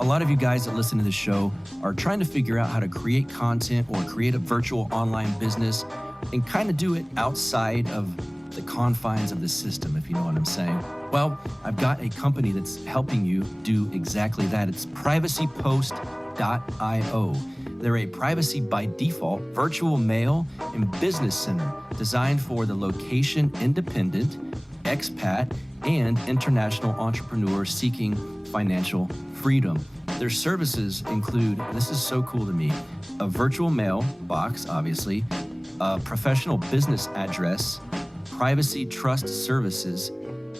A lot of you guys that listen to the show are trying to figure out how to create content or create a virtual online business and kind of do it outside of the confines of the system, if you know what I'm saying. Well, I've got a company that's helping you do exactly that. It's privacypost.io. They're a privacy by default virtual mail and business center designed for the location independent, expat, and international entrepreneurs seeking financial freedom. Their services include, this is so cool to me, a virtual mail box, obviously, a professional business address, privacy trust services,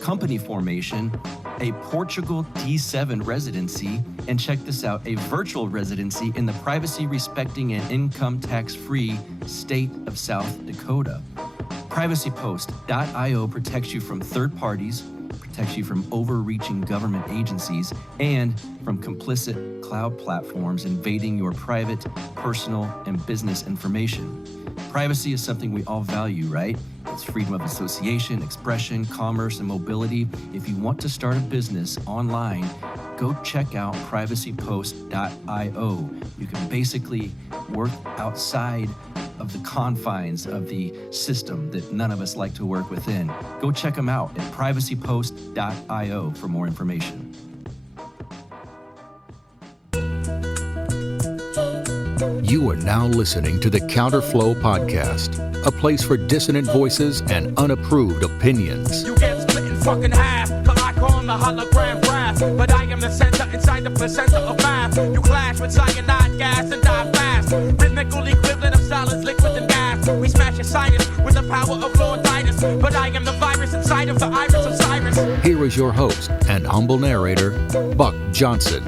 company formation, a Portugal D7 residency, and check this out, a virtual residency in the privacy-respecting and income tax-free state of South Dakota. PrivacyPost.io protects you from third parties, protects you from overreaching government agencies, and from complicit cloud platforms invading your private, personal, and business information. Privacy is something we all value, right? It's freedom of association, expression, commerce, and mobility. If you want to start a business online, go check out privacypost.io. You can basically work outside of the confines of the system that none of us like to work within. Go check them out at privacypost.io for more information. You are now listening to the Counterflow Podcast, a place for dissonant voices and unapproved opinions. You get split in fucking half, cause I call him the hologram graph, but I am the center inside the placenta of math. You clash with cyanide gas and die fast, rhythmical equivalent of solids, liquid and gas. We smash your sinus with the power of Lorditis, but I am the virus inside of the iris of Cyrus. Here is your host and humble narrator, Buck Johnson.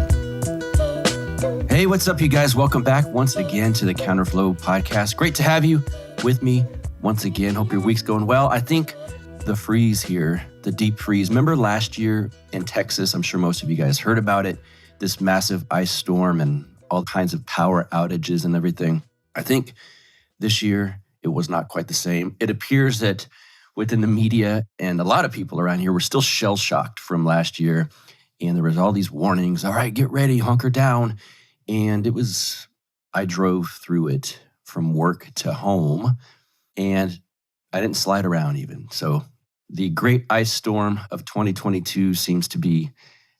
Hey, what's up, you guys? Welcome back once again to the Counterflow Podcast. Great to have you with me once again. Hope your week's going well. I think the freeze here, the deep freeze. Remember last year in Texas, I'm sure most of you guys heard about it, this massive ice storm and all kinds of power outages and everything. I think this year it was not quite the same. It appears that within the media and a lot of people around here were still shell-shocked from last year. And there was all these warnings, all right, get ready, hunker down. And I drove through it from work to home, and I didn't slide around even. So the great ice storm of 2022 seems to be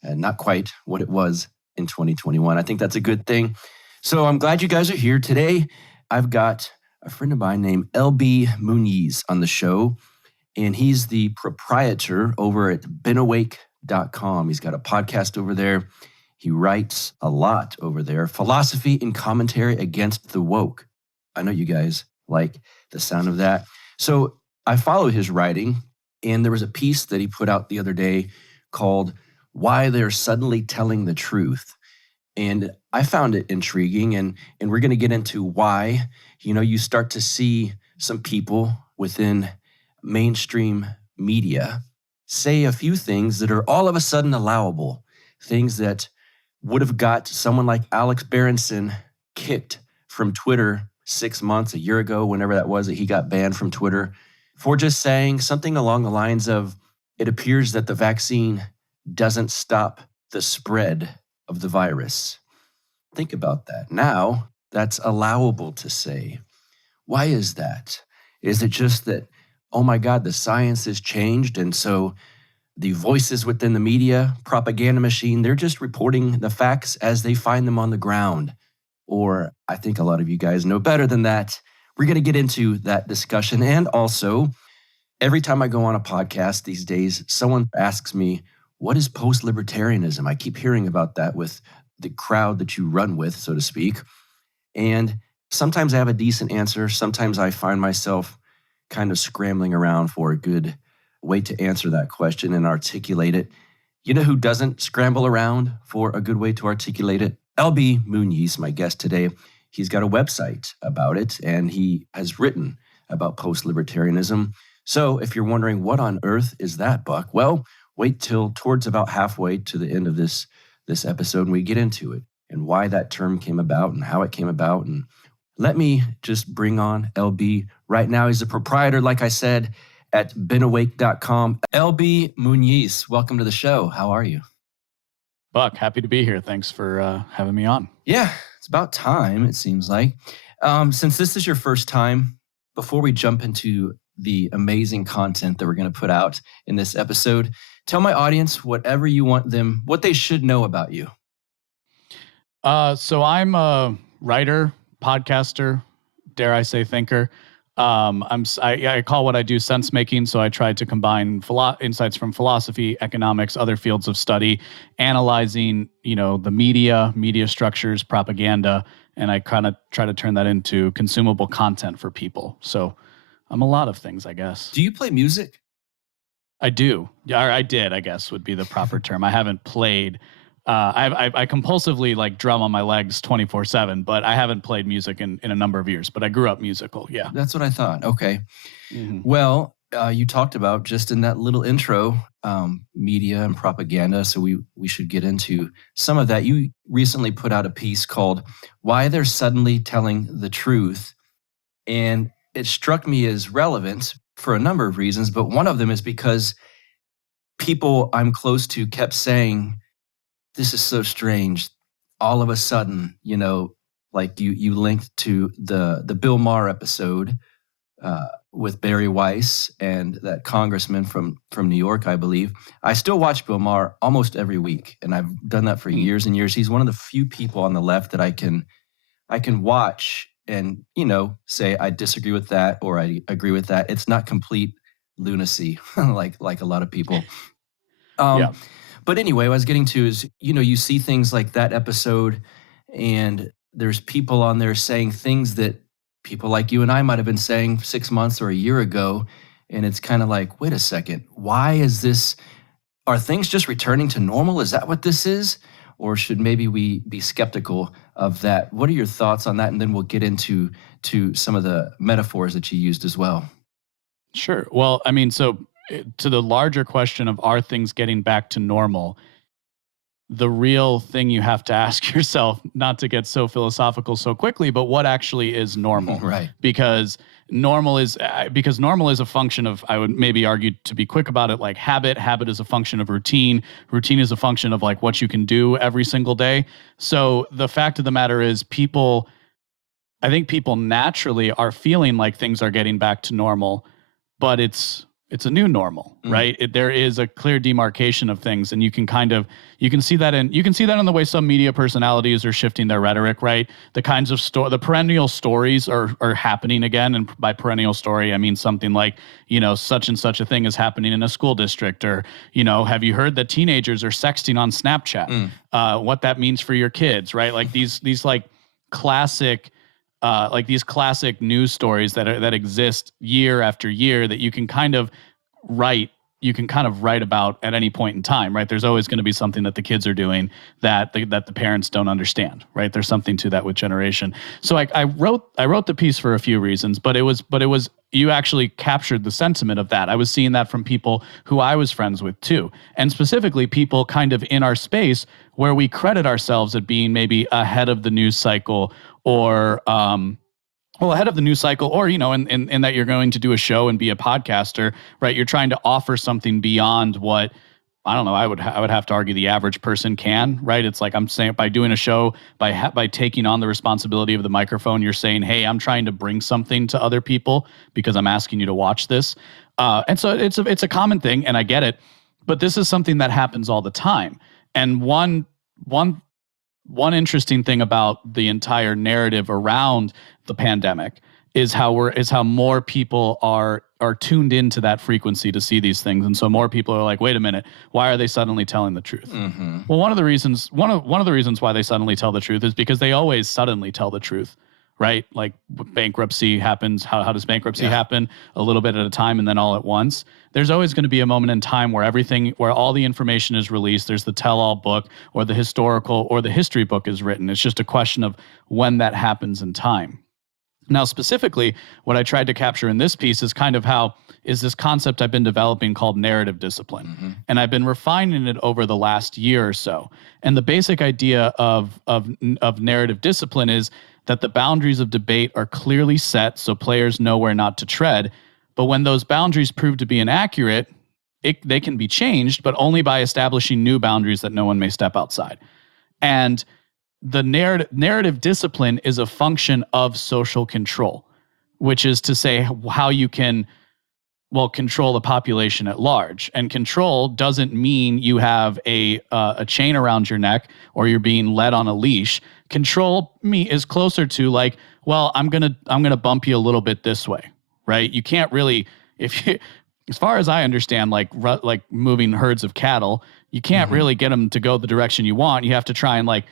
not quite what it was in 2021. I think that's a good thing. So I'm glad you guys are here. Today, I've got a friend of mine named LB Muñiz on the show, and he's the proprietor over at BeenAwake.com. He's got a podcast over there. He writes a lot over there, philosophy and commentary against the woke. I know you guys like the sound of that. So I follow his writing, and there was a piece that he put out the other day called Why They're Suddenly Telling the Truth. And I found it intriguing, and we're going to get into why, you start to see some people within mainstream media say a few things that are all of a sudden allowable, things that would have got someone like Alex Berenson kicked from Twitter 6 months, a year ago, whenever that was that he got banned from Twitter, for just saying something along the lines of, it appears that the vaccine doesn't stop the spread of the virus. Think about that. Now, that's allowable to say. Why is that? Is it just that, oh my God, the science has changed, and so the voices within the media propaganda machine, they're just reporting the facts as they find them on the ground? Or I think a lot of you guys know better than that. We're going to get into that discussion. And also, every time I go on a podcast these days, someone asks me, what is post-libertarianism? I keep hearing about that with the crowd that you run with, so to speak. And sometimes I have a decent answer. Sometimes I find myself kind of scrambling around for a good way to answer that question and articulate it. You know who doesn't scramble around for a good way to articulate it? LB Muñiz, my guest today. He's got a website about it, and he has written about post-libertarianism. So if you're wondering, what on earth is that, Buck? Well, wait till towards about halfway to the end of this episode, and we get into it and why that term came about and how it came about. And let me just bring on LB right now. He's a proprietor, like I said, at BeenAwake.com. LB Muñiz, welcome to the show. How are you? Buck, happy to be here. Thanks for having me on. Yeah, it's about time, it seems like. Since this is your first time, before we jump into the amazing content that we're going to put out in this episode, tell my audience whatever you want them, what they should know about you. So I'm a writer, podcaster, dare I say thinker. I call what I do sense making. So I try to combine insights from philosophy, economics, other fields of study, analyzing, the media structures, propaganda, and I kind of try to turn that into consumable content for people. So I'm a lot of things, I guess. Do you play music? I do. Yeah, or I did, I guess would be the proper term. I haven't played. I compulsively like drum on my legs 24/7, but I haven't played music in a number of years. But I grew up musical. Yeah, that's what I thought. Okay, mm-hmm. Well, you talked about just in that little intro, media and propaganda. So we should get into some of that. You recently put out a piece called "Why They're Suddenly Telling the Truth," and it struck me as relevant for a number of reasons. But one of them is because people I'm close to kept saying, this is so strange. All of a sudden, like you linked to the Bill Maher episode with Barry Weiss and that congressman from New York, I believe. I still watch Bill Maher almost every week, and I've done that for years and years. He's one of the few people on the left that I can watch and say I disagree with that or I agree with that. It's not complete lunacy like a lot of people. Yeah. But anyway, what I was getting to is, you see things like that episode, and there's people on there saying things that people like you and I might have been saying 6 months or a year ago. And it's kind of like, wait a second, why is this? Are things just returning to normal? Is that what this is? Or should maybe we be skeptical of that? What are your thoughts on that? And then we'll get into some of the metaphors that you used as well. Sure. Well, I mean, so to the larger question of are things getting back to normal, the real thing you have to ask yourself, not to get so philosophical so quickly, but what actually is normal? Right. Because normal is a function of, I would maybe argue to be quick about it, like habit. Habit is a function of routine. Routine is a function of like what you can do every single day. So the fact of the matter is I think people naturally are feeling like things are getting back to normal, but it's a new normal, right? There is a clear demarcation of things, and you can see that in the way some media personalities are shifting their rhetoric, right? The kinds of the perennial stories are happening again, and by perennial story, I mean something like, such and such a thing is happening in a school district, or, have you heard that teenagers are sexting on Snapchat? What that means for your kids, right? Like these like classic. These classic news stories that exist year after year that you can kind of write about at any point in time, right? There's always going to be something that the kids are doing that the parents don't understand, right? There's something to that with generation. So I wrote the piece for a few reasons, but it was you actually captured the sentiment of that. I was seeing that from people who I was friends with too, and specifically people kind of in our space where we credit ourselves at being maybe ahead of the news cycle or ahead of the news cycle, or, in that you're going to do a show and be a podcaster, right? You're trying to offer something beyond what, I don't know, I would have to argue the average person can, right? It's like I'm saying by doing a show, by taking on the responsibility of the microphone, you're saying, hey, I'm trying to bring something to other people because I'm asking you to watch this. And so it's a common thing, and I get it, but this is something that happens all the time. And one interesting thing about the entire narrative around the pandemic is how more people are tuned into that frequency to see these things, and so more people are like, wait a minute, why are they suddenly telling the truth? Mm-hmm. Well, one of the reasons why they suddenly tell the truth is because they always suddenly tell the truth, right? Like bankruptcy happens. How does bankruptcy happen? A little bit at a time and then all at once. There's always going to be a moment in time where all the information is released. There's the tell-all book or the historical or the history book is written. It's just a question of when that happens in time. Now, specifically, what I tried to capture in this piece is kind of is this concept I've been developing called narrative discipline. Mm-hmm. And I've been refining it over the last year or so. And the basic idea of narrative discipline is that the boundaries of debate are clearly set so players know where not to tread. But when those boundaries prove to be inaccurate, they can be changed, but only by establishing new boundaries that no one may step outside. And the narrative discipline is a function of social control, which is to say how you can, well, control the population at large. And control doesn't mean you have a chain around your neck or you're being led on a leash. Control is closer to like, well, I'm gonna bump you a little bit this way, right? You can't really, as far as I understand, like moving herds of cattle, you can't really get them to go the direction you want. You have to try and like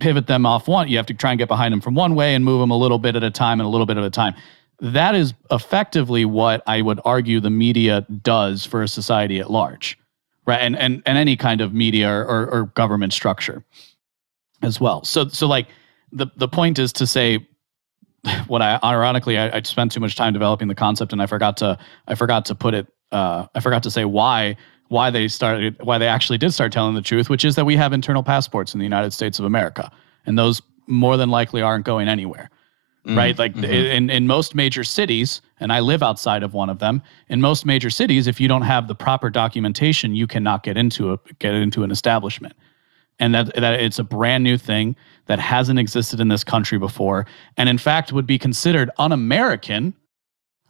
pivot them off one. You have to try and get behind them from one way and move them a little bit at a time and a little bit at a time. That is effectively what I would argue the media does for a society at large, right? And any kind of media or government structure as well. So like the point is to say, what I spent too much time developing the concept and I forgot to put it. I forgot to say why they actually did start telling the truth, which is that we have internal passports in the United States of America, and those more than likely aren't going anywhere, right? Like in most major cities, and I live outside of one of them. In most major cities, if you don't have the proper documentation, you cannot get into an establishment, and that it's a brand new thing that hasn't existed in this country before, and in fact would be considered un-American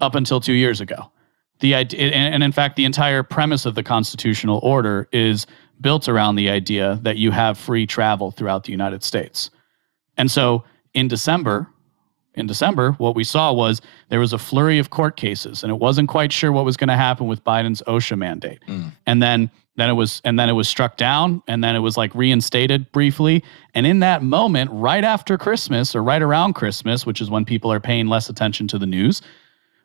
up until 2 years ago. The idea, and in fact, the entire premise of the constitutional order is built around the idea that you have free travel throughout the United States. And so in December, what we saw was there was a flurry of court cases, and it wasn't quite sure what was going to happen with Biden's OSHA mandate. And then it was struck down, and then it was like reinstated briefly. And in that moment, right after Christmas or right around Christmas, which is when people are paying less attention to the news,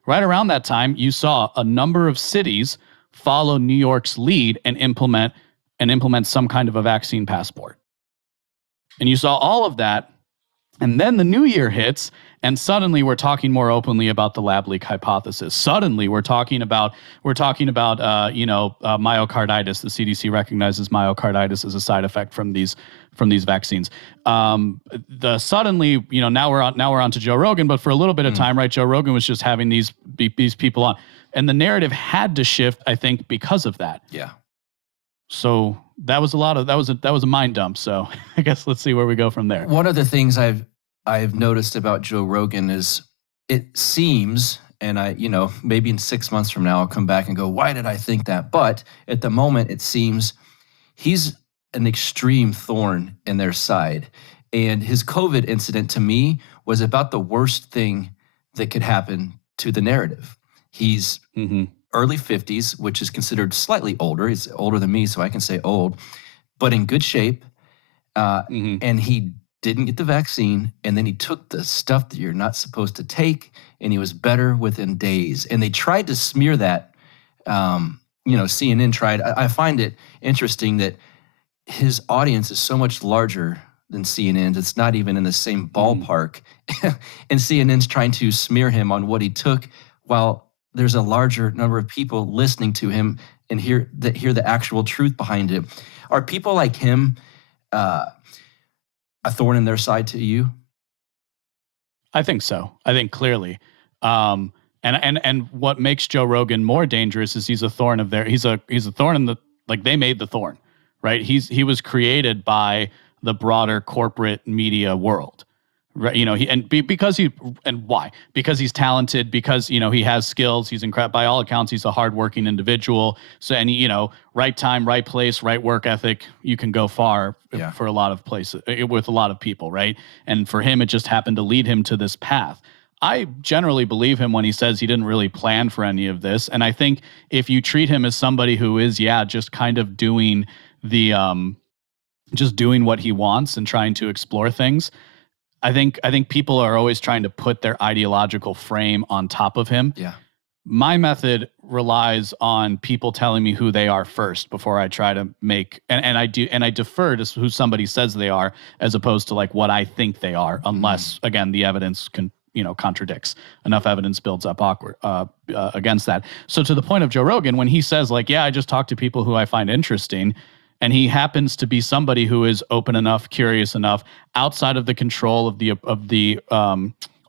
right around that time, you saw a number of cities follow New York's lead and implement some kind of a vaccine passport. And you saw all of that. And then the new year hits, and suddenly we're talking more openly about the lab leak hypothesis. Suddenly we're talking about myocarditis. The CDC recognizes myocarditis as a side effect from these vaccines. Suddenly, now we're on to Joe Rogan, but for a little bit of time, right? Joe Rogan was just having these people on, and the narrative had to shift, I think, because of that. Yeah. So that was a mind dump. So I guess let's see where we go from there. One of the things I've noticed about Joe Rogan is it seems, and maybe in 6 months from now, I'll come back and go, why did I think that? But at the moment, it seems he's an extreme thorn in their side. And his COVID incident to me was about the worst thing that could happen to the narrative. He's early 50s, which is considered slightly older. He's older than me, so I can say old, but in good shape. And he didn't get the vaccine, and then he took the stuff that you're not supposed to take, and he was better within days. And they tried to smear that. CNN tried. I find it interesting that his audience is so much larger than CNN's. It's not even in the same ballpark. And CNN's trying to smear him on what he took, while there's a larger number of people listening to him and hear the actual truth behind it. Are people like him a thorn in their side to you? I think so. I think clearly. And what makes Joe Rogan more dangerous is he's a thorn he's a thorn in the, like, they made the thorn, right? He was created by the broader corporate media world. Right, why? Because he's talented, because he has skills, he's incredible. By all accounts, he's a hardworking individual. So right time, right place, right work ethic, you can go far for a lot of places with a lot of people, right? And for him, it just happened to lead him to this path. I generally believe him when he says he didn't really plan for any of this. And I think if you treat him as somebody who is, just kind of doing doing what he wants and trying to explore things, I think people are always trying to put their ideological frame on top of him. Yeah. My method relies on people telling me who they are first before I try to make, and I defer to who somebody says they are, as opposed to like what I think they are, unless again the evidence contradicts. Enough evidence builds up against that. So to the point of Joe Rogan, when he says like, I just talk to people who I find interesting, and he happens to be somebody who is open enough, curious enough, outside of the control of the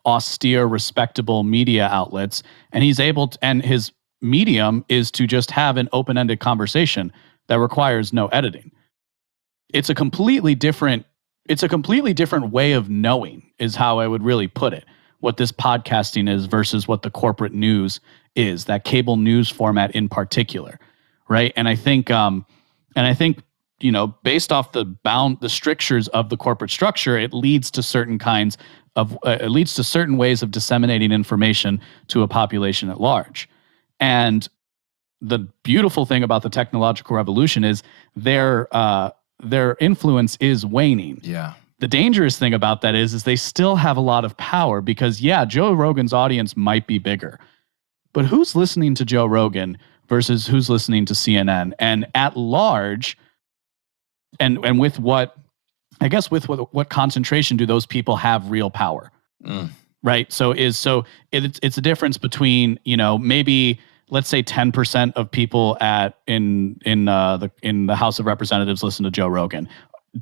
austere, respectable media outlets, and he's able to, and his medium is to just have an open-ended conversation that requires no editing. It's a completely different way of knowing, is how I would really put it, what this podcasting is versus what the corporate news is, that cable news format in particular, right? And I think based off the strictures of the corporate structure, it leads to certain ways of disseminating information to a population at large. And the beautiful thing about the technological revolution is their influence is waning. Yeah. The dangerous thing about that is they still have a lot of power, because Joe Rogan's audience might be bigger, but who's listening to Joe Rogan versus who's listening to CNN? And at large, and with what concentration do those people have real power? Right. So it's a difference between, maybe let's say 10% of people in the House of Representatives listen to Joe Rogan.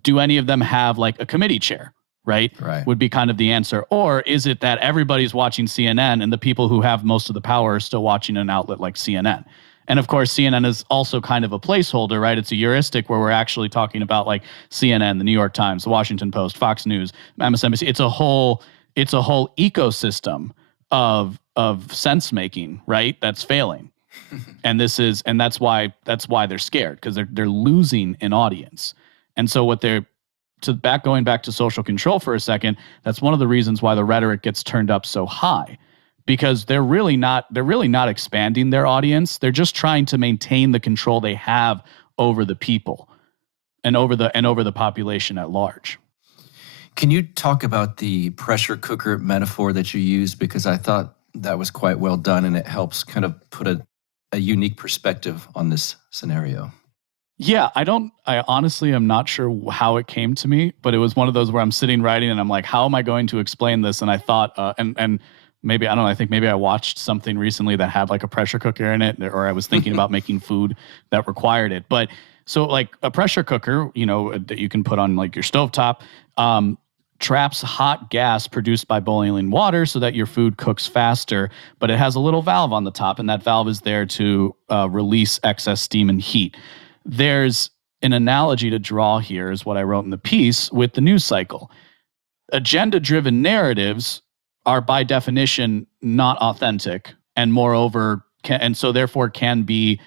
Do any of them have like a committee chair? Right. Would be kind of the answer. Or is it that everybody's watching CNN and the people who have most of the power are still watching an outlet like CNN? And of course, CNN is also kind of a placeholder, right? It's a heuristic where we're actually talking about like CNN, the New York Times, the Washington Post, Fox News, MSNBC. It's a whole ecosystem of sense making, right? That's failing. And that's why they're scared, because they're losing an audience. And so going back to social control for a second, that's one of the reasons why the rhetoric gets turned up so high. Because they're really not expanding their audience. They're just trying to maintain the control they have over the people and over the population at large. Can you talk about the pressure cooker metaphor that you used? Because I thought that was quite well done, and it helps kind of put a unique perspective on this scenario. Yeah, I honestly am not sure how it came to me, but it was one of those where I'm sitting writing and I'm like, how am I going to explain this? And I thought, and maybe, I don't know, I think maybe I watched something recently that had like a pressure cooker in it, or I was thinking about making food that required it. But so like a pressure cooker, that you can put on like your stovetop, traps hot gas produced by boiling water so that your food cooks faster, but it has a little valve on the top, and that valve is there to release excess steam and heat. There's an analogy to draw here, is what I wrote in the piece, with the news cycle. Agenda-driven narratives are by definition not authentic, and moreover, so therefore can be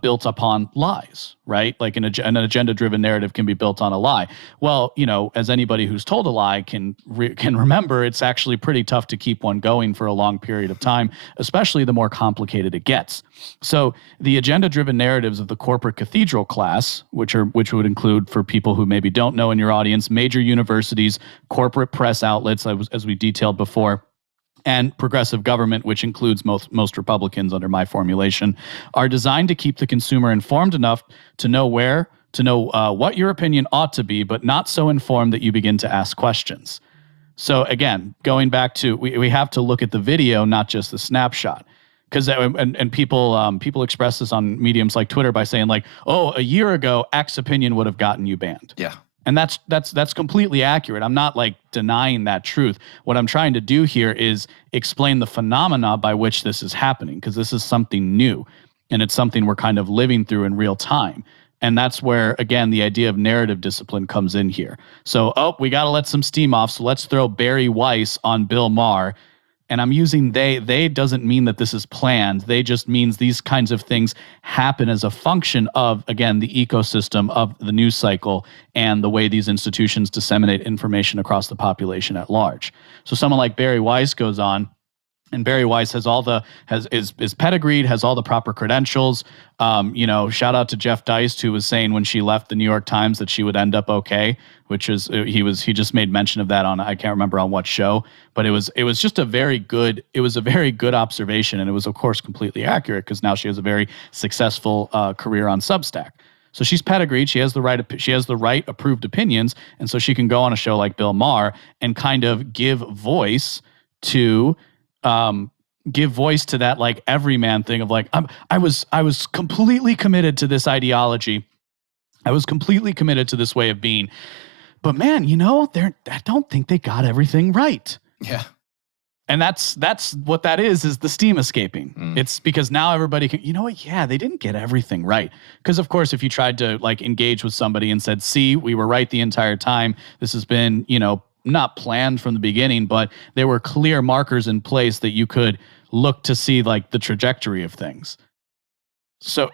built upon lies, right? Like an agenda-driven narrative can be built on a lie. Well, as anybody who's told a lie can remember, it's actually pretty tough to keep one going for a long period of time, especially the more complicated it gets. So the agenda-driven narratives of the corporate cathedral class, which would include, for people who maybe don't know in your audience, major universities, corporate press outlets, as we detailed before, and progressive government, which includes most Republicans under my formulation, are designed to keep the consumer informed enough to know what your opinion ought to be, but not so informed that you begin to ask questions. So again, going back to, we have to look at the video, not just the snapshot. Because people express this on mediums like Twitter by saying like, oh, a year ago, X opinion would have gotten you banned. Yeah. And that's completely accurate. I'm not like denying that truth. What I'm trying to do here is explain the phenomena by which this is happening, because this is something new, and it's something we're kind of living through in real time. And that's where, again, the idea of narrative discipline comes in here. So, we got to let some steam off. So let's throw Barry Weiss on Bill Maher. And I'm using they doesn't mean that this is planned. They just means these kinds of things happen as a function of, again, the ecosystem of the news cycle and the way these institutions disseminate information across the population at large. So someone like Barry Weiss goes on, and Barry Weiss is pedigreed, has all the proper credentials. Shout out to Jeff Deist, who was saying when she left the New York Times that she would end up okay, which is he just made mention of that on, I can't remember on what show, but it was just a very good observation, and it was of course completely accurate, because now she has a very successful career on Substack. So she's pedigreed, she has the right approved opinions, and so she can go on a show like Bill Maher and kind of give voice to that like everyman thing of like, I was completely committed to this ideology. I was completely committed to this way of being. But man, I don't think they got everything right. Yeah. And that's what that is the steam escaping. It's because now everybody can, you know what? Yeah, they didn't get everything right. Because of course, if you tried to like engage with somebody and said, see, we were right the entire time. This has been, you know, not planned from the beginning, but there were clear markers in place that you could look to see like the trajectory of things. So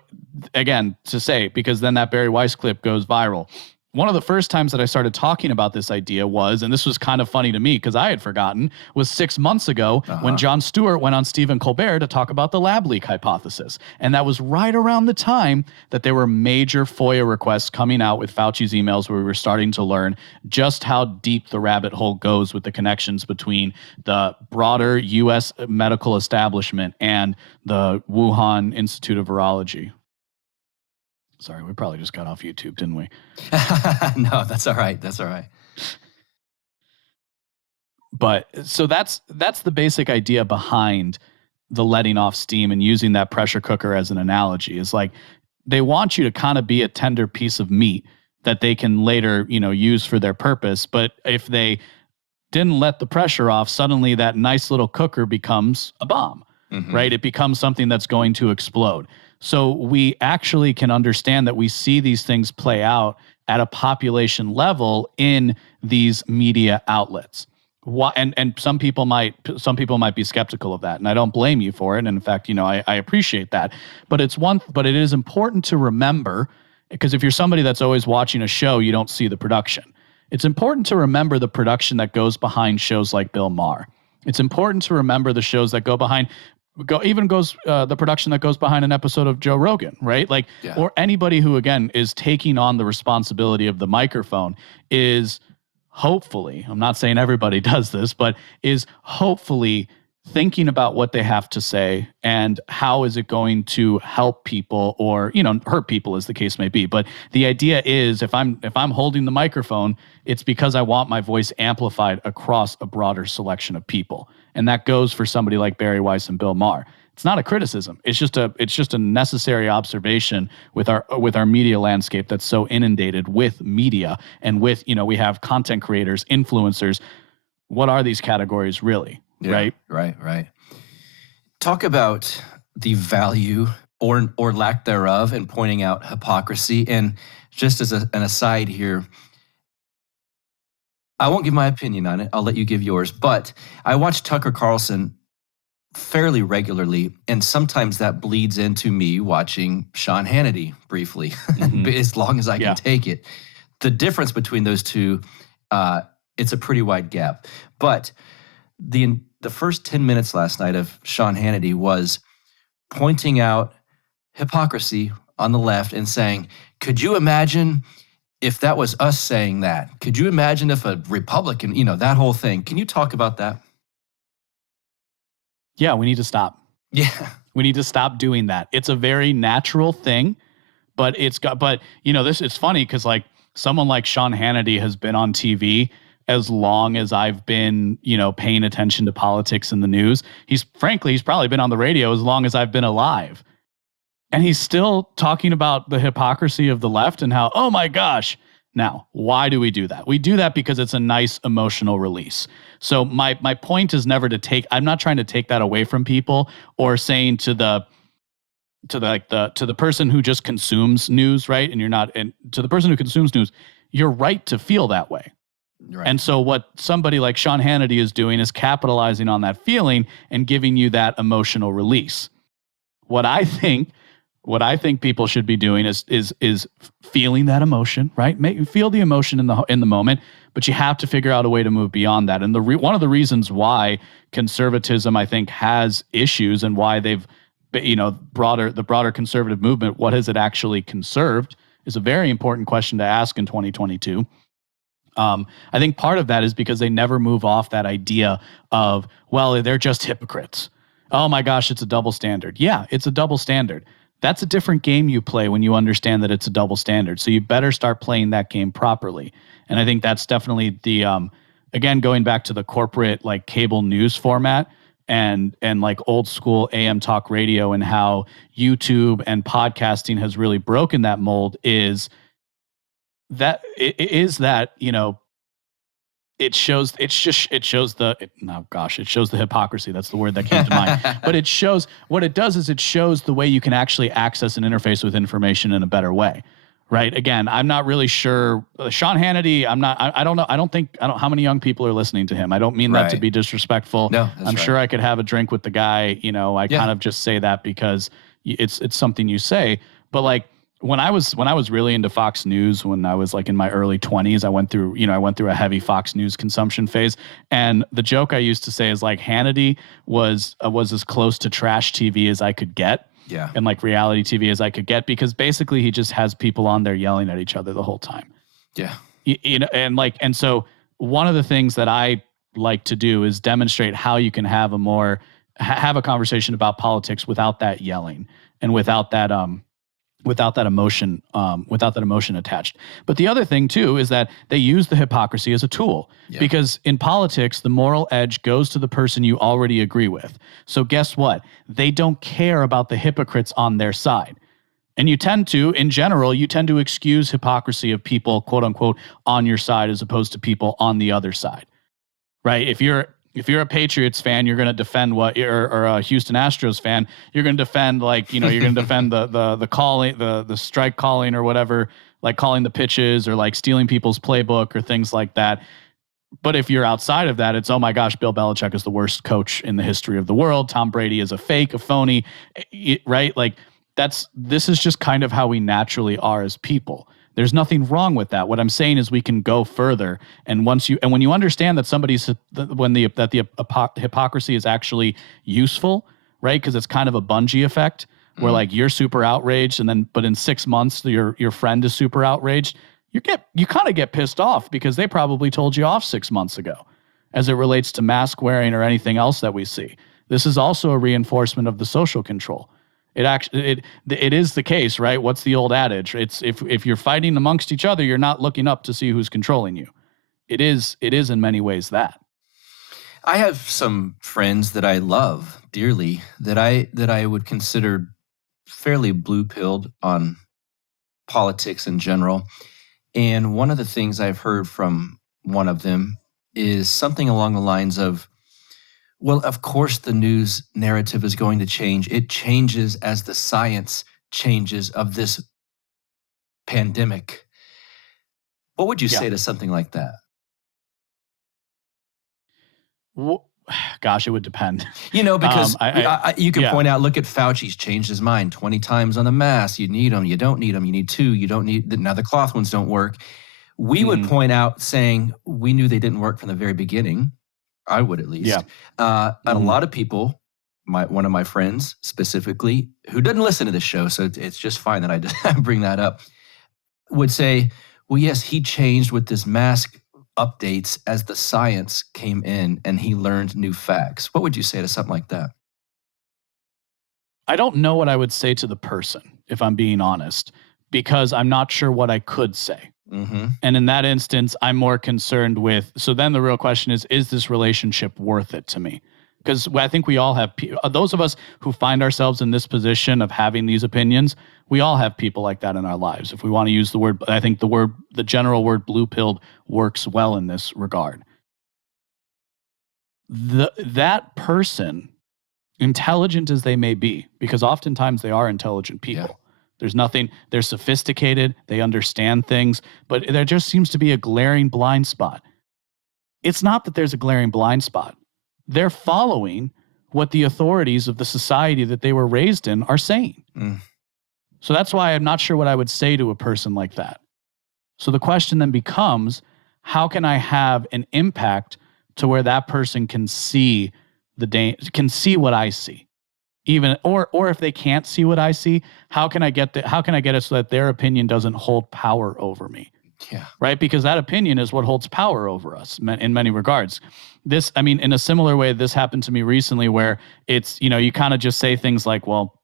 again, to say, because then that Barry Weiss clip goes viral. One of the first times that I started talking about this idea was, and this was kind of funny to me because I had forgotten, was 6 months ago when Jon Stewart went on Stephen Colbert to talk about the lab leak hypothesis. And that was right around the time that there were major FOIA requests coming out with Fauci's emails, where we were starting to learn just how deep the rabbit hole goes with the connections between the broader U.S. medical establishment and the Wuhan Institute of Virology. Sorry, we probably just got off YouTube, didn't we? No, that's all right. That's all right. But so that's the basic idea behind the letting off steam and using that pressure cooker as an analogy. Is like they want you to kind of be a tender piece of meat that they can later, you know, use for their purpose. But if they didn't let the pressure off, suddenly that nice little cooker becomes a bomb, right? It becomes something that's going to explode. So we actually can understand that we see these things play out at a population level in these media outlets. And some people might be skeptical of that, and I don't blame you for it. And in fact, you know, I appreciate that. But it is important to remember, because if you're somebody that's always watching a show, you don't see the production. It's important to remember the production that goes behind shows like Bill Maher. It's important to remember the shows that go behind. The production that goes behind an episode of Joe Rogan, right? Like, or anybody who, again, is taking on the responsibility of the microphone is hopefully, I'm not saying everybody does this, but is hopefully thinking about what they have to say and how is it going to help people or, you know, hurt people, as the case may be. But the idea is if I'm holding the microphone, it's because I want my voice amplified across a broader selection of people. And that goes for somebody like Barry Weiss and Bill Maher. It's not a criticism. It's just a necessary observation with our media landscape that's so inundated with media and with, you know, we have content creators, influencers. What are these categories really? Yeah, right. Talk about the value or lack thereof in pointing out hypocrisy. And just as an aside here, I won't give my opinion on it. I'll let you give yours. But I watch Tucker Carlson fairly regularly, and sometimes that bleeds into me watching Sean Hannity briefly, as long as I can take it. The difference between those two, it's a pretty wide gap. But the first 10 minutes last night of Sean Hannity was pointing out hypocrisy on the left and saying, could you imagine if that was us saying that? Could you imagine if a Republican, you know, that whole thing? Can you talk about that? Yeah, we need to stop. Yeah. We need to stop doing that. It's a very natural thing, but you know, it's funny because like someone like Sean Hannity has been on TV as long as I've been, you know, paying attention to politics and the news. He's probably been on the radio as long as I've been alive. And he's still talking about the hypocrisy of the left and how, oh my gosh. Now, why do we do that? We do that because it's a nice emotional release. So my point is never I'm not trying to take that away from people or saying to the person who just consumes news, right? And to the person who consumes news, you're right to feel that way. Right. And so what somebody like Sean Hannity is doing is capitalizing on that feeling and giving you that emotional release. What I think people should be doing is feeling that emotion, right? Feel the emotion in the moment, but you have to figure out a way to move beyond that. And one of the reasons why conservatism, I think, has issues and why they've, you know, the broader conservative movement, what has it actually conserved, is a very important question to ask in 2022. I think part of that is because they never move off that idea of, well, they're just hypocrites. Oh my gosh, it's a double standard. Yeah, it's a double standard. That's a different game you play when you understand that it's a double standard. So you better start playing that game properly. And I think that's definitely the, again, going back to the corporate like cable news format and like old school AM talk radio and how YouTube and podcasting has really broken that mold is that, you know, it shows the hypocrisy. That's the word that came to mind. But it shows, what it does is it shows the way you can actually access and interface with information in a better way. Right. Again, I'm not really sure. Sean Hannity, I don't know. I don't how many young people are listening to him. I don't mean that to be disrespectful. No, I'm sure I could have a drink with the guy. You know, I kind of just say that because it's something you say. But like when I was really into Fox News, when I was like in my early 20s, I went through a heavy Fox News consumption phase. And the joke I used to say is like Hannity was as close to trash TV as I could get. Yeah. And like reality TV as I could get, because basically he just has people on there yelling at each other the whole time. Yeah. You know, and so one of the things that I like to do is demonstrate how you can have have a conversation about politics without that yelling and without that emotion attached. But the other thing too is that they use the hypocrisy as a tool, because in politics, the moral edge goes to the person you already agree with. So guess what? They don't care about the hypocrites on their side. And in general, you tend to excuse hypocrisy of people, quote unquote, on your side as opposed to people on the other side, right? If you're a Patriots fan, you're going to defend or a Houston Astros fan, you're going to defend you're going to defend the calling, the strike calling or whatever, like calling the pitches or like stealing people's playbook or things like that. But if you're outside of that, it's, oh my gosh, Bill Belichick is the worst coach in the history of the world. Tom Brady is a fake, a phony, right? Like this is just kind of how we naturally are as people. There's nothing wrong with that. What I'm saying is we can go further. And when you understand that the hypocrisy is actually useful, right? Because it's kind of a bungee effect where like you're super outraged but in 6 months, your friend is super outraged. You kind of get pissed off because they probably told you off 6 months ago as it relates to mask wearing or anything else that we see. This is also a reinforcement of the social control. It is the case, right? What's the old adage? It's if you're fighting amongst each other, you're not looking up to see who's controlling you. It is in many ways that. I have some friends that I love dearly that I would consider fairly blue-pilled on politics in general. And one of the things I've heard from one of them is something along the lines of, well, of course the news narrative is going to change. It changes as the science changes of this pandemic. What would you say to something like that? Well, gosh, it would depend. You know, because you can point out, look at Fauci's changed his mind 20 times on the mask. You need them, you don't need them, you need two, you don't need, now the cloth ones don't work. We would point out saying we knew they didn't work from the very beginning. I would at least. And a lot of people, one of my friends specifically, who doesn't listen to this show, so it's just fine that I just bring that up, would say, well, yes, he changed with this mask updates as the science came in and he learned new facts. What would you say to something like that? I don't know what I would say to the person, if I'm being honest, because I'm not sure what I could say. Mm-hmm. And in that instance, I'm more concerned with, so then the real question is this relationship worth it to me? Because I think we all have, those of us who find ourselves in this position of having these opinions, we all have people like that in our lives. If we want to use the word, I think the general word blue-pilled works well in this regard. That person, intelligent as they may be, because oftentimes they are intelligent people. Yeah. There's nothing, they're sophisticated, they understand things, but there just seems to be a glaring blind spot. It's not that there's a glaring blind spot. They're following what the authorities of the society that they were raised in are saying. So that's why I'm not sure what I would say to a person like that. So the question then becomes, how can I have an impact to where that person can see can see what I see? Even or if they can't see what I see, how can I get it so that their opinion doesn't hold power over me? Yeah. Right? Because that opinion is what holds power over us in many regards. In a similar way, this happened to me recently where it's, you kind of just say things like, well,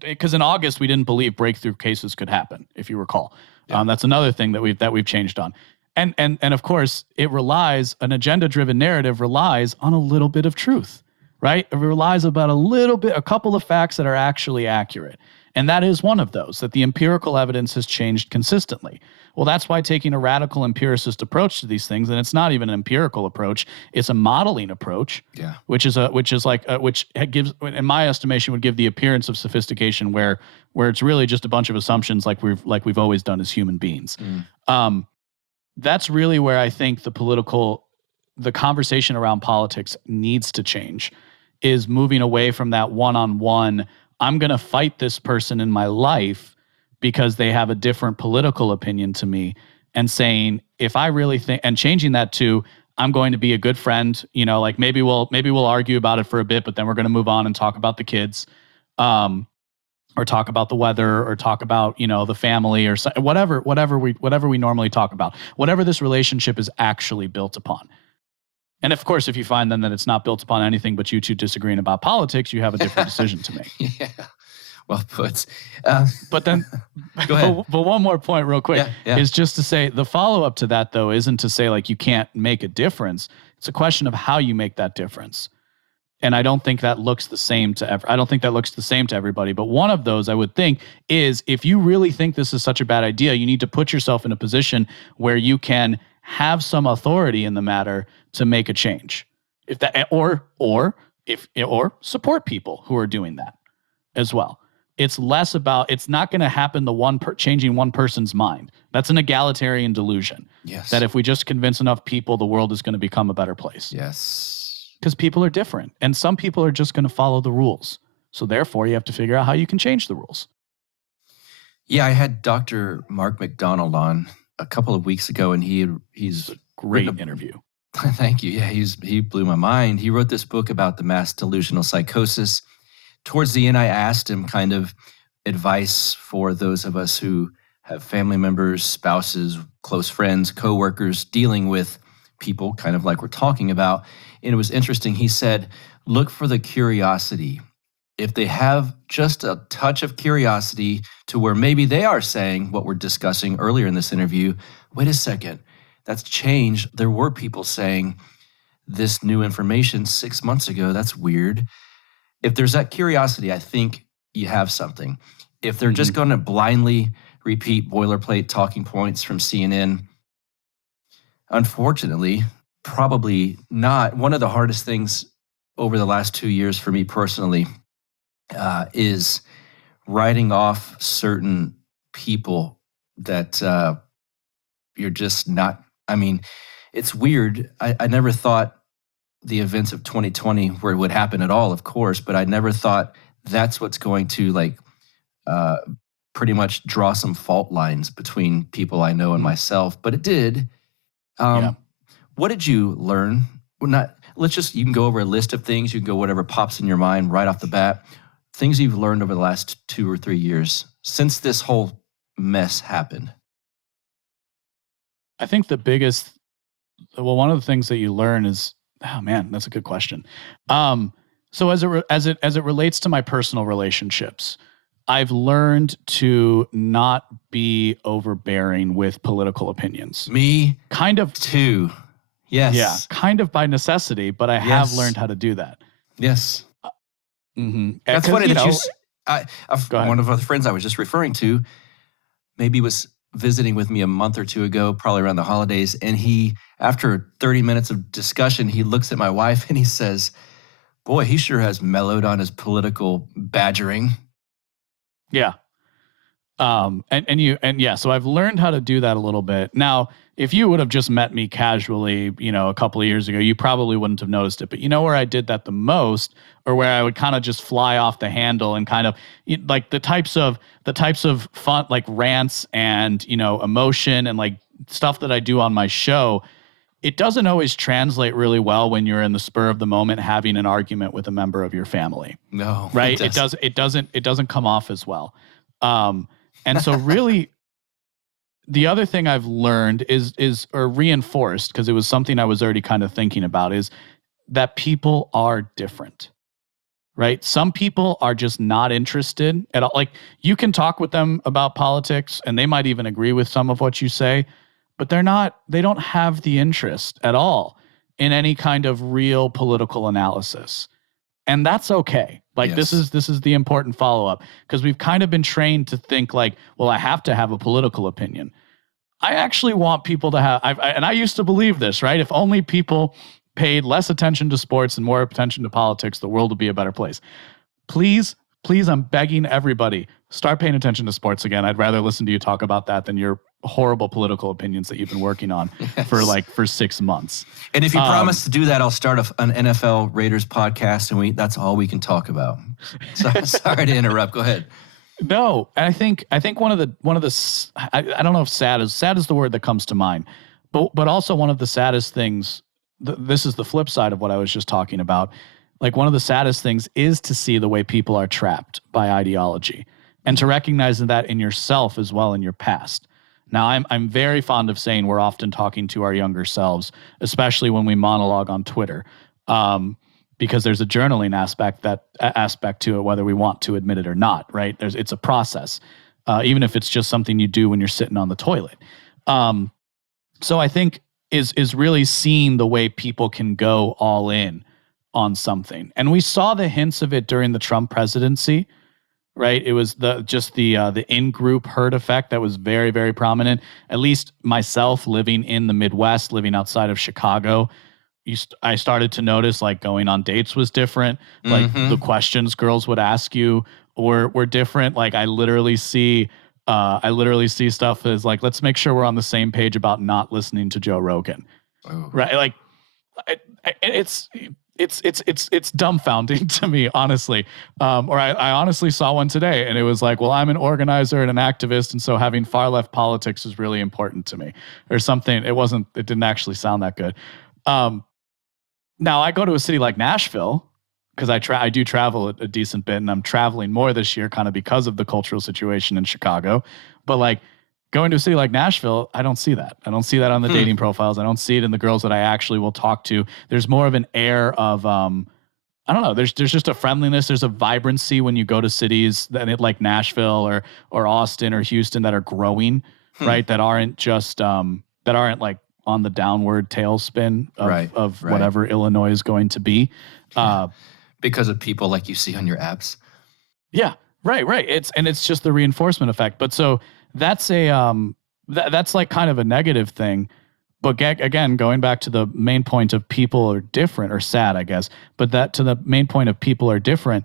because in August we didn't believe breakthrough cases could happen, if you recall. Yeah. That's another thing that we've changed on. And of course, an agenda-driven narrative relies on a little bit of truth. Right? It relies about a couple of facts that are actually accurate. And that is one of those, that the empirical evidence has changed consistently. Well, that's why taking a radical empiricist approach to these things, and it's not even an empirical approach, it's a modeling approach, which gives, in my estimation, would give the appearance of sophistication where it's really just a bunch of assumptions like we've always done as human beings. That's really where I think the conversation around politics needs to change, is moving away from that one-on-one, I'm going to fight this person in my life because they have a different political opinion to me, and saying, if I really think, and changing that to, I'm going to be a good friend, like maybe we'll argue about it for a bit, but then we're going to move on and talk about the kids, or talk about the weather, or talk about, the family, or whatever we normally talk about, whatever this relationship is actually built upon. And of course, if you find then that it's not built upon anything but you two disagreeing about politics, you have a different decision to make. Yeah. Well put. But then, go ahead. But one more point real quick is just to say, the follow-up to that, though, isn't to say like you can't make a difference. It's a question of how you make that difference. And I don't think that looks the same to everybody. But one of those, I would think, is if you really think this is such a bad idea, you need to put yourself in a position where you can have some authority in the matter to make a change. If that, or support people who are doing that as well. It's less about, it's not going to happen changing one person's mind. That's an egalitarian delusion. Yes. That if we just convince enough people, the world is going to become a better place. Yes. Because people are different, and some people are just going to follow the rules. So therefore, you have to figure out how you can change the rules. Yeah, I had Dr. Mark McDonald on a couple of weeks ago, and he's a great interview. Thank you. Yeah, he blew my mind. He wrote this book about the mass delusional psychosis. Towards the end, I asked him kind of advice for those of us who have family members, spouses, close friends, coworkers dealing with people kind of like we're talking about. And it was interesting. He said, look for the curiosity. If they have just a touch of curiosity to where maybe they are saying what we're discussing earlier in this interview, wait a second, that's changed. There were people saying this new information 6 months ago. That's weird. If there's that curiosity, I think you have something. If they're just going to blindly repeat boilerplate talking points from CNN, unfortunately, probably not. One of the hardest things over the last 2 years for me personally is writing off certain people that you're just not. I mean, it's weird. I never thought the events of 2020 where it would happen at all, of course, but I never thought that's what's going to pretty much draw some fault lines between people I know and myself, but it did. What did you learn? You can go over a list of things, you can go whatever pops in your mind right off the bat, things you've learned over the last 2 or 3 years since this whole mess happened. I think one of the things that you learn is, oh man, that's a good question. So as it relates to my personal relationships, I've learned to not be overbearing with political opinions. Me, kind of too. Yes. Yeah, kind of by necessity, but I have learned how to do that. Yes. That's funny that one of the friends I was just referring to maybe was visiting with me a month or two ago, probably around the holidays, and after 30 minutes of discussion, he looks at my wife and he says, boy, he sure has mellowed on his political badgering. Yeah. So I've learned how to do that a little bit. Now, if you would have just met me casually, a couple of years ago, you probably wouldn't have noticed it. But where I did that the most, or where I would kind of just fly off the handle and kind of like the types of fun, like rants and, emotion and like stuff that I do on my show, it doesn't always translate really well when you're in the spur of the moment having an argument with a member of your family. No. Right? It doesn't come off as well. And so really the other thing I've learned is reinforced, because it was something I was already kind of thinking about, is that people are different, right? Some people are just not interested at all. Like, you can talk with them about politics and they might even agree with some of what you say, but they don't have the interest at all in any kind of real political analysis. And that's okay. Like Yes. this is the important follow-up, because we've kind of been trained to think like, well, I have to have a political opinion. I actually want people to have, and I used to believe this, right? If only people paid less attention to sports and more attention to politics, the world would be a better place. Please, I'm begging everybody, start paying attention to sports again. I'd rather listen to you talk about that than your horrible political opinions that you've been working on for 6 months. And if you promise to do that, I'll start an NFL Raiders podcast, and that's all we can talk about. So, sorry to interrupt. Go ahead. No, and I think one of the I don't know if sad is the word that comes to mind, but also one of the saddest things. This is the flip side of what I was just talking about. Like, one of the saddest things is to see the way people are trapped by ideology, and to recognize that in yourself as well in your past. Now, I'm very fond of saying we're often talking to our younger selves, especially when we monologue on Twitter, because there's a journaling aspect to it, whether we want to admit it or not. Right? It's a process, even if it's just something you do when you're sitting on the toilet. So I think is really seeing the way people can go all in on something, and we saw the hints of it during the Trump presidency. Right. It was the in-group herd effect that was very, very prominent. At least myself, living in the Midwest, living outside of Chicago, I started to notice like going on dates was different. Like the questions girls would ask you were different. Like I literally see stuff as like, let's make sure we're on the same page about not listening to Joe Rogan. Oh. Right. Like it's dumbfounding to me, honestly. Or I honestly saw one today, and it was like, well, I'm an organizer and an activist, and so having far left politics is really important to me, or something. It didn't actually sound that good. Now I go to a city like Nashville because I do travel a decent bit, and I'm traveling more this year kind of because of the cultural situation in Chicago. But like, going to a city like Nashville, I don't see that. I don't see that on the dating profiles. I don't see it in the girls that I actually will talk to. There's more of an air of, I don't know. There's just a friendliness. There's a vibrancy when you go to cities like Nashville or Austin or Houston that are growing, right? That aren't just that aren't like on the downward tailspin of whatever Illinois is going to be, because of people like you see on your apps. Yeah, right. It's just the reinforcement effect. But so. That's that's like kind of a negative thing, but again, going back to the main point of people are different or sad, I guess, but that to the main point of people are different,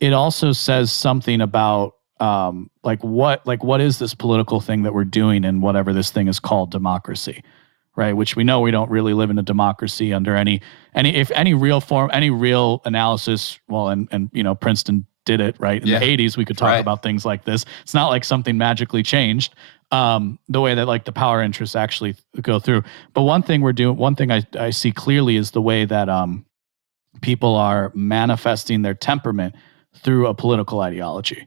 it also says something about what is this political thing that we're doing in whatever this thing is called democracy, right? Which we know we don't really live in a democracy under any real analysis. Well, and you know, Princeton did it right in the 80s. We could talk about things like this. It's not like something magically changed the way that like the power interests actually go through. But one thing I see clearly is the way that people are manifesting their temperament through a political ideology.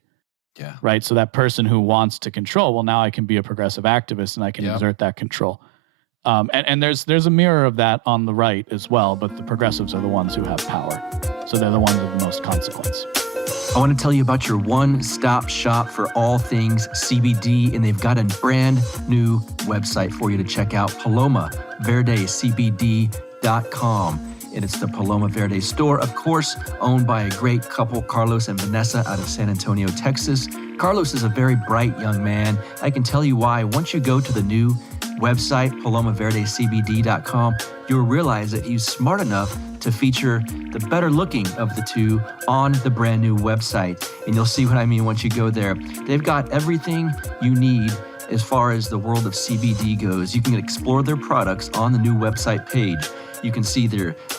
Yeah. Right. So that person who wants to control, well, now I can be a progressive activist and I can exert that control. And there's a mirror of that on the right as well, but the progressives are the ones who have power. So they're the ones with the most consequence. I want to tell you about your one-stop shop for all things CBD, and they've got a brand new website for you to check out, PalomaVerdeCBD.com. And it's the Paloma Verde store, of course, owned by a great couple, Carlos and Vanessa, out of San Antonio, Texas. Carlos is a very bright young man. I can tell you why. Once you go to the new website, PalomaVerdeCBD.com, you'll realize that he's smart enough to feature the better looking of the two on the brand new website. And you'll see what I mean once you go there. They've got everything you need as far as the world of CBD goes. You can explore their products on the new website page. You can see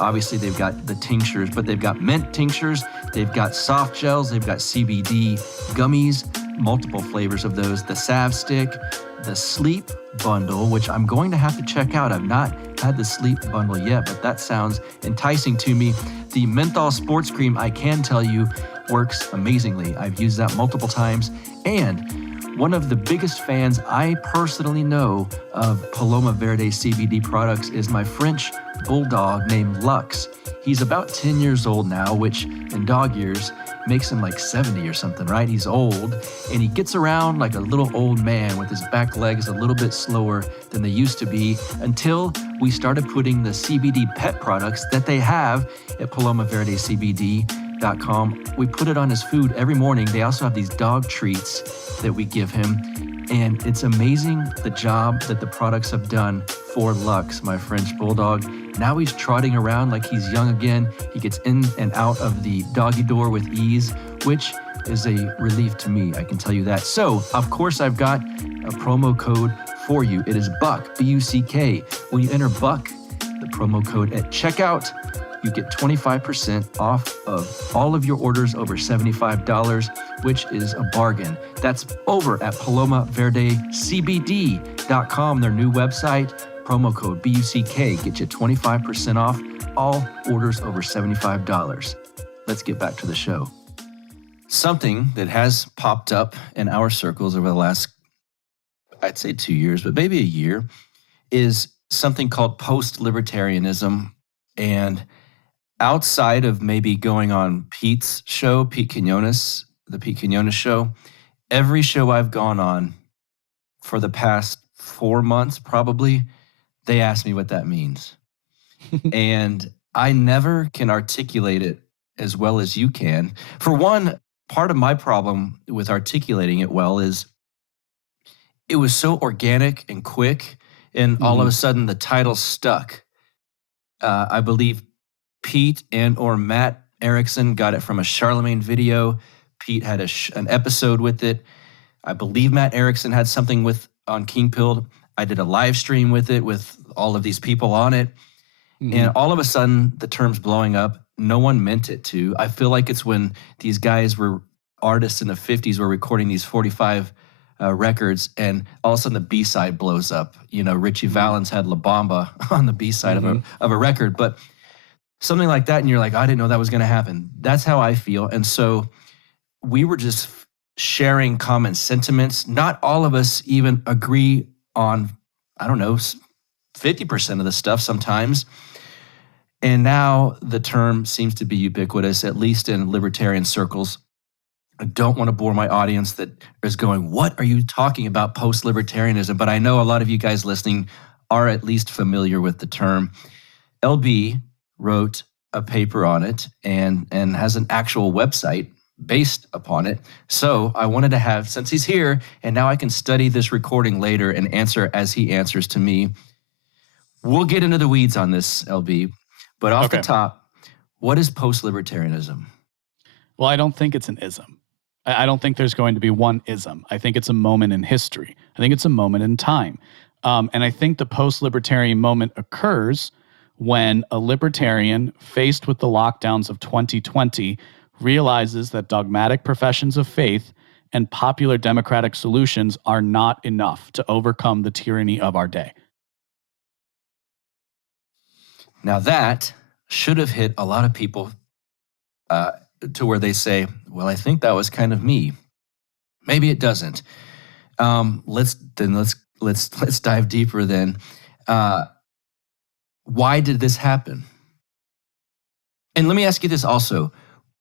obviously they've got the tinctures, but they've got mint tinctures, they've got soft gels, they've got CBD gummies, multiple flavors of those, the salve stick, the sleep bundle, which I'm going to have to check out. I've not had the sleep bundle yet, but that sounds enticing to me. The menthol sports cream, I can tell you, works amazingly. I've used that multiple times, and one of the biggest fans I personally know of Paloma Verde CBD products is my French bulldog named Lux. He's about 10 years old now, which in dog years makes him like 70 or something, right? He's old, and he gets around like a little old man with his back legs a little bit slower than they used to be, until we started putting the CBD pet products that they have at Paloma Verde CBD Catfished.com. We put it on his food every morning. They also have these dog treats that we give him. And it's amazing the job that the products have done for Lux, my French bulldog. Now he's trotting around like he's young again. He gets in and out of the doggy door with ease, which is a relief to me, I can tell you that. So, of course, I've got a promo code for you. It is BUCK, B-U-C-K. When you enter BUCK, the promo code at checkout, you get 25% off of all of your orders over $75, which is a bargain. That's over at PalomaVerdeCBD.com, their new website. Promo code BUCK, get you 25% off all orders over $75. Let's get back to the show. Something that has popped up in our circles over the last, I'd say 2 years, but maybe a year, is something called post-libertarianism. And outside of maybe going on Pete's show, Pete Quinones, the Pete Quinones show, every show I've gone on for the past 4 months, probably, they ask me what that means. And I never can articulate it as well as you can. For one, part of my problem with articulating it well is it was so organic and quick, and all of a sudden the title stuck. I believe Pete and or Matt Erickson got it from a Charlemagne video. Pete had an episode with it. I believe Matt Erickson had something on King Pilled. I did a live stream with it with all of these people on it. And all of a sudden the term's blowing up. No one meant it to. I feel like it's when these guys were artists in the 50s were recording these 45 records, and all of a sudden the B-side blows up. You know, Richie Valens had La Bamba on the B-side of a record, but something like that, and you're like, I didn't know that was going to happen. That's how I feel. And so we were just sharing common sentiments. Not all of us even agree on, 50% of the stuff sometimes. And now the term seems to be ubiquitous, at least in libertarian circles. I don't want to bore my audience that is going, what are you talking about post-libertarianism? But I know a lot of you guys listening are at least familiar with the term. LB wrote a paper on it and has an actual website based upon it. So I wanted to have, since he's here, and now I can study this recording later and answer as he answers to me. We'll get into the weeds on this, LB. But off the top, what is post-libertarianism? Well, I don't think it's an ism. I don't think there's going to be one ism. I think it's a moment in history. I think it's a moment in time. And I think the post-libertarian moment occurs when a libertarian, faced with the lockdowns of 2020, realizes that dogmatic professions of faith and popular democratic solutions are not enough to overcome the tyranny of our day. Now that should have hit a lot of people to where they say, well, I think that was kind of me. Maybe it doesn't. Let's dive deeper then. Why did this happen? And let me ask you this also.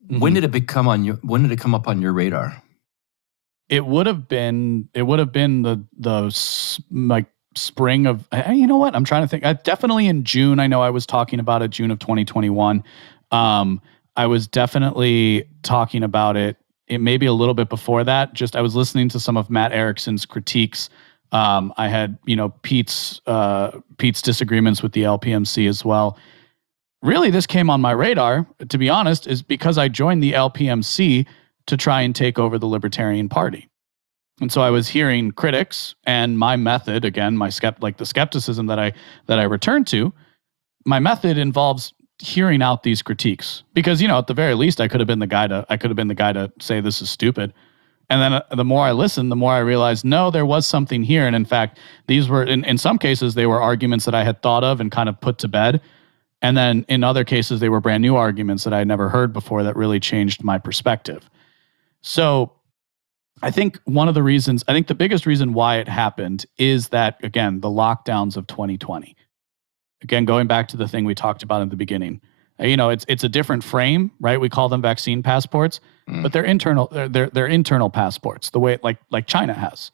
When did it come up on your radar? It would have been the spring of, you know what? I'm trying to think. Definitely in June. I know I was talking about it, June of 2021. I was definitely talking about it. It may be a little bit before that. Just I was listening to some of Matt Erickson's critiques. I had, Pete's disagreements with the LPMC as well. Really, this came on my radar, to be honest, is because I joined the LPMC to try and take over the Libertarian Party. And so I was hearing critics, and my method, again, the skepticism that I return to, my method involves hearing out these critiques, because at the very least I could have been the guy to say this is stupid. And then the more I listened, the more I realized, no, there was something here. And in fact, these were, in some cases, they were arguments that I had thought of and kind of put to bed. And then in other cases, they were brand new arguments that I had never heard before that really changed my perspective. So I think the biggest reason why it happened is that, again, the lockdowns of 2020. Again, going back to the thing we talked about in the beginning, it's a different frame, right? We call them vaccine passports, but they're internal. They're internal passports, the way like China has,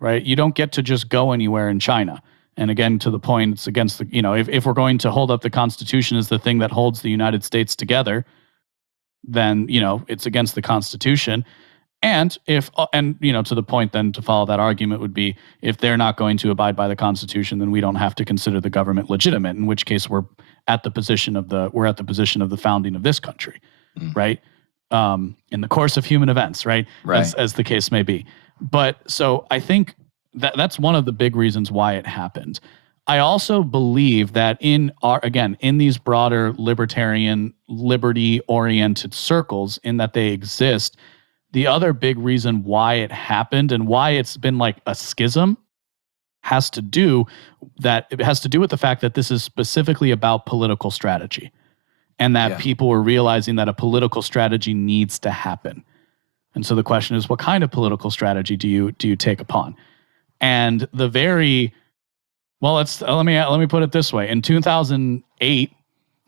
right? You don't get to just go anywhere in China. And again, to the point, it's against the, if we're going to hold up the Constitution as the thing that holds the United States together, then, it's against the Constitution. And to the point then to follow that argument would be, if they're not going to abide by the Constitution, then we don't have to consider the government legitimate, in which case we're at the position of the founding of this country, right? In the course of human events, right? As the case may be. But so I think that's one of the big reasons why it happened. I also believe that in these broader libertarian, liberty-oriented circles, in that they exist, the other big reason why it happened and why it's been like a schism has to do with the fact that this is specifically about political strategy, and that people were realizing that a political strategy needs to happen. And so the question is, what kind of political strategy do you take upon? And let me put it this way. In 2008,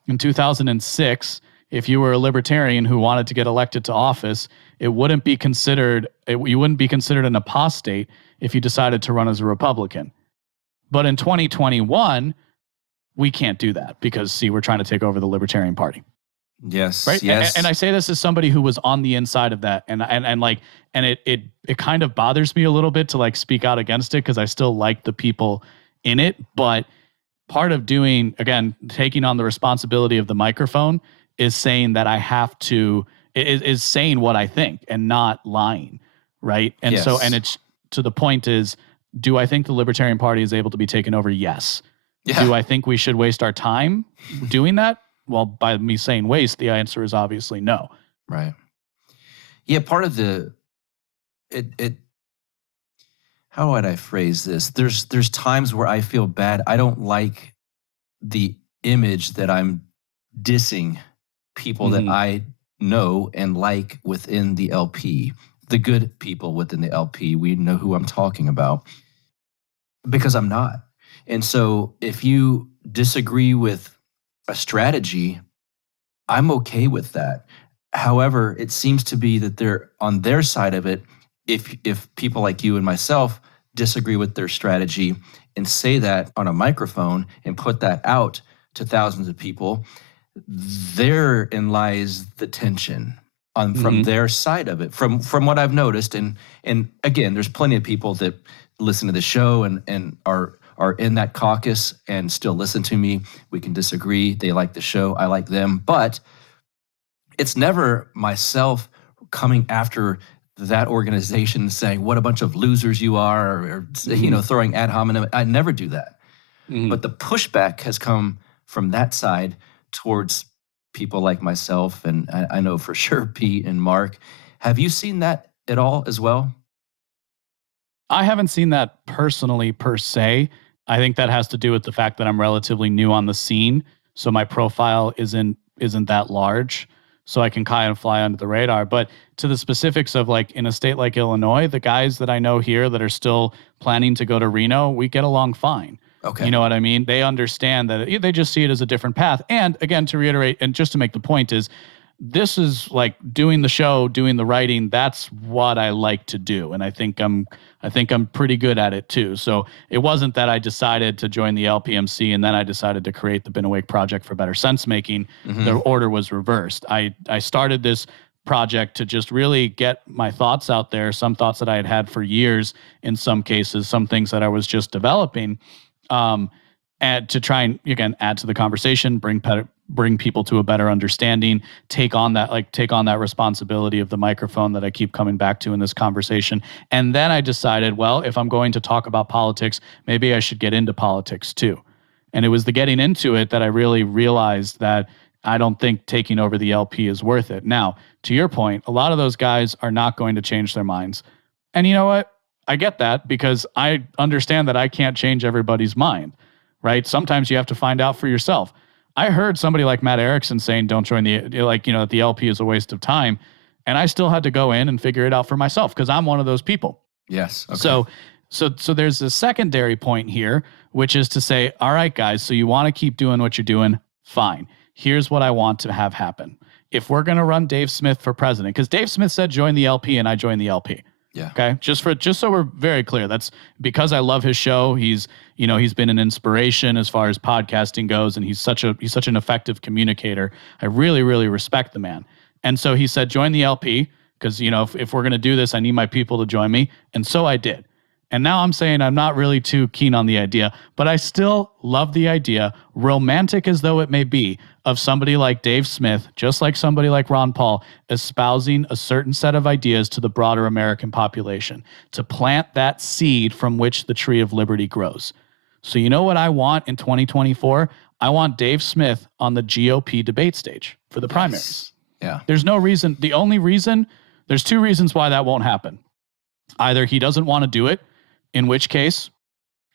in 2006, if you were a libertarian who wanted to get elected to office, you wouldn't be considered an apostate if you decided to run as a Republican. But in 2021, we can't do that because, we're trying to take over the Libertarian Party. Yes. Right. Yes. And I say this as somebody who was on the inside of that, and it kind of bothers me a little bit to speak out against it, because I still like the people in it. But part of taking on the responsibility of the microphone is saying that I have to, is saying what I think and not lying. Right. And so, and it's to the point is, do I think the Libertarian Party is able to be taken over? Yes. Yeah. Do I think we should waste our time doing that? Well, by me saying waste, the answer is obviously no. Right. Yeah, part of how would I phrase this? There's times where I feel bad. I don't like the image that I'm dissing people that I know and like within the LP. The good people within the LP, we know who I'm talking about, because I'm not. And so if you disagree with a strategy, I'm okay with that. However, it seems to be that they're on their side of it. If people like you and myself disagree with their strategy and say that on a microphone and put that out to thousands of people, therein lies the tension from their side of it. From what I've noticed, and again, there's plenty of people that listen to the show and are in that caucus and still listen to me. We can disagree. They like the show. I like them. But it's never myself coming after that organization saying, what a bunch of losers you are, or throwing ad hominem. I never do that. But the pushback has come from that side towards people like myself, and I know for sure Pete and Mark. Have you seen that at all as well? I haven't seen that personally per se. I think that has to do with the fact that I'm relatively new on the scene, so my profile isn't that large, so I can kind of fly under the radar. But to the specifics of in a state like Illinois, the guys that I know here that are still planning to go to Reno, we get along fine. Okay. You know what I mean? They understand that they just see it as a different path. And again, to reiterate, and just to make the point is, this is doing the show, doing the writing. That's what I like to do. And I think I'm pretty good at it too. So it wasn't that I decided to join the LPMC and then I decided to create the Been Awake Project for Better Sense Making. The order was reversed. I started this project to just really get my thoughts out there, some thoughts that I had had for years in some cases, some things that I was just developing, and to try and, again, add to the conversation, bring people to a better understanding, take on that responsibility of the microphone that I keep coming back to in this conversation. And then I decided, well, if I'm going to talk about politics, maybe I should get into politics too. And it was the getting into it that I really realized that I don't think taking over the LP is worth it. Now, to your point, a lot of those guys are not going to change their minds. And you know what? I get that, because I understand that I can't change everybody's mind, right? Sometimes you have to find out for yourself. I heard somebody like Matt Erickson saying, don't join that the LP is a waste of time. And I still had to go in and figure it out for myself, because I'm one of those people. Yes. Okay. So there's a secondary point here, which is to say, all right, guys, so you want to keep doing what you're doing? Fine. Here's what I want to have happen. If we're going to run Dave Smith for president, because Dave Smith said join the LP and I joined the LP. Yeah. Okay. Just so we're very clear, that's because I love his show. He's been an inspiration as far as podcasting goes, and he's such an effective communicator. I really, really respect the man. And so he said, join the LP, because, you know, if we're going to do this, I need my people to join me. And so I did. And now I'm saying I'm not really too keen on the idea, but I still love the idea, romantic as though it may be, of somebody like Dave Smith, just like somebody like Ron Paul, espousing a certain set of ideas to the broader American population, to plant that seed from which the tree of liberty grows. So you know what I want in 2024? I want Dave Smith on the GOP debate stage for the primaries. Yeah. There's no reason. The only reason, there's two reasons why that won't happen. Either he doesn't want to do it, in which case,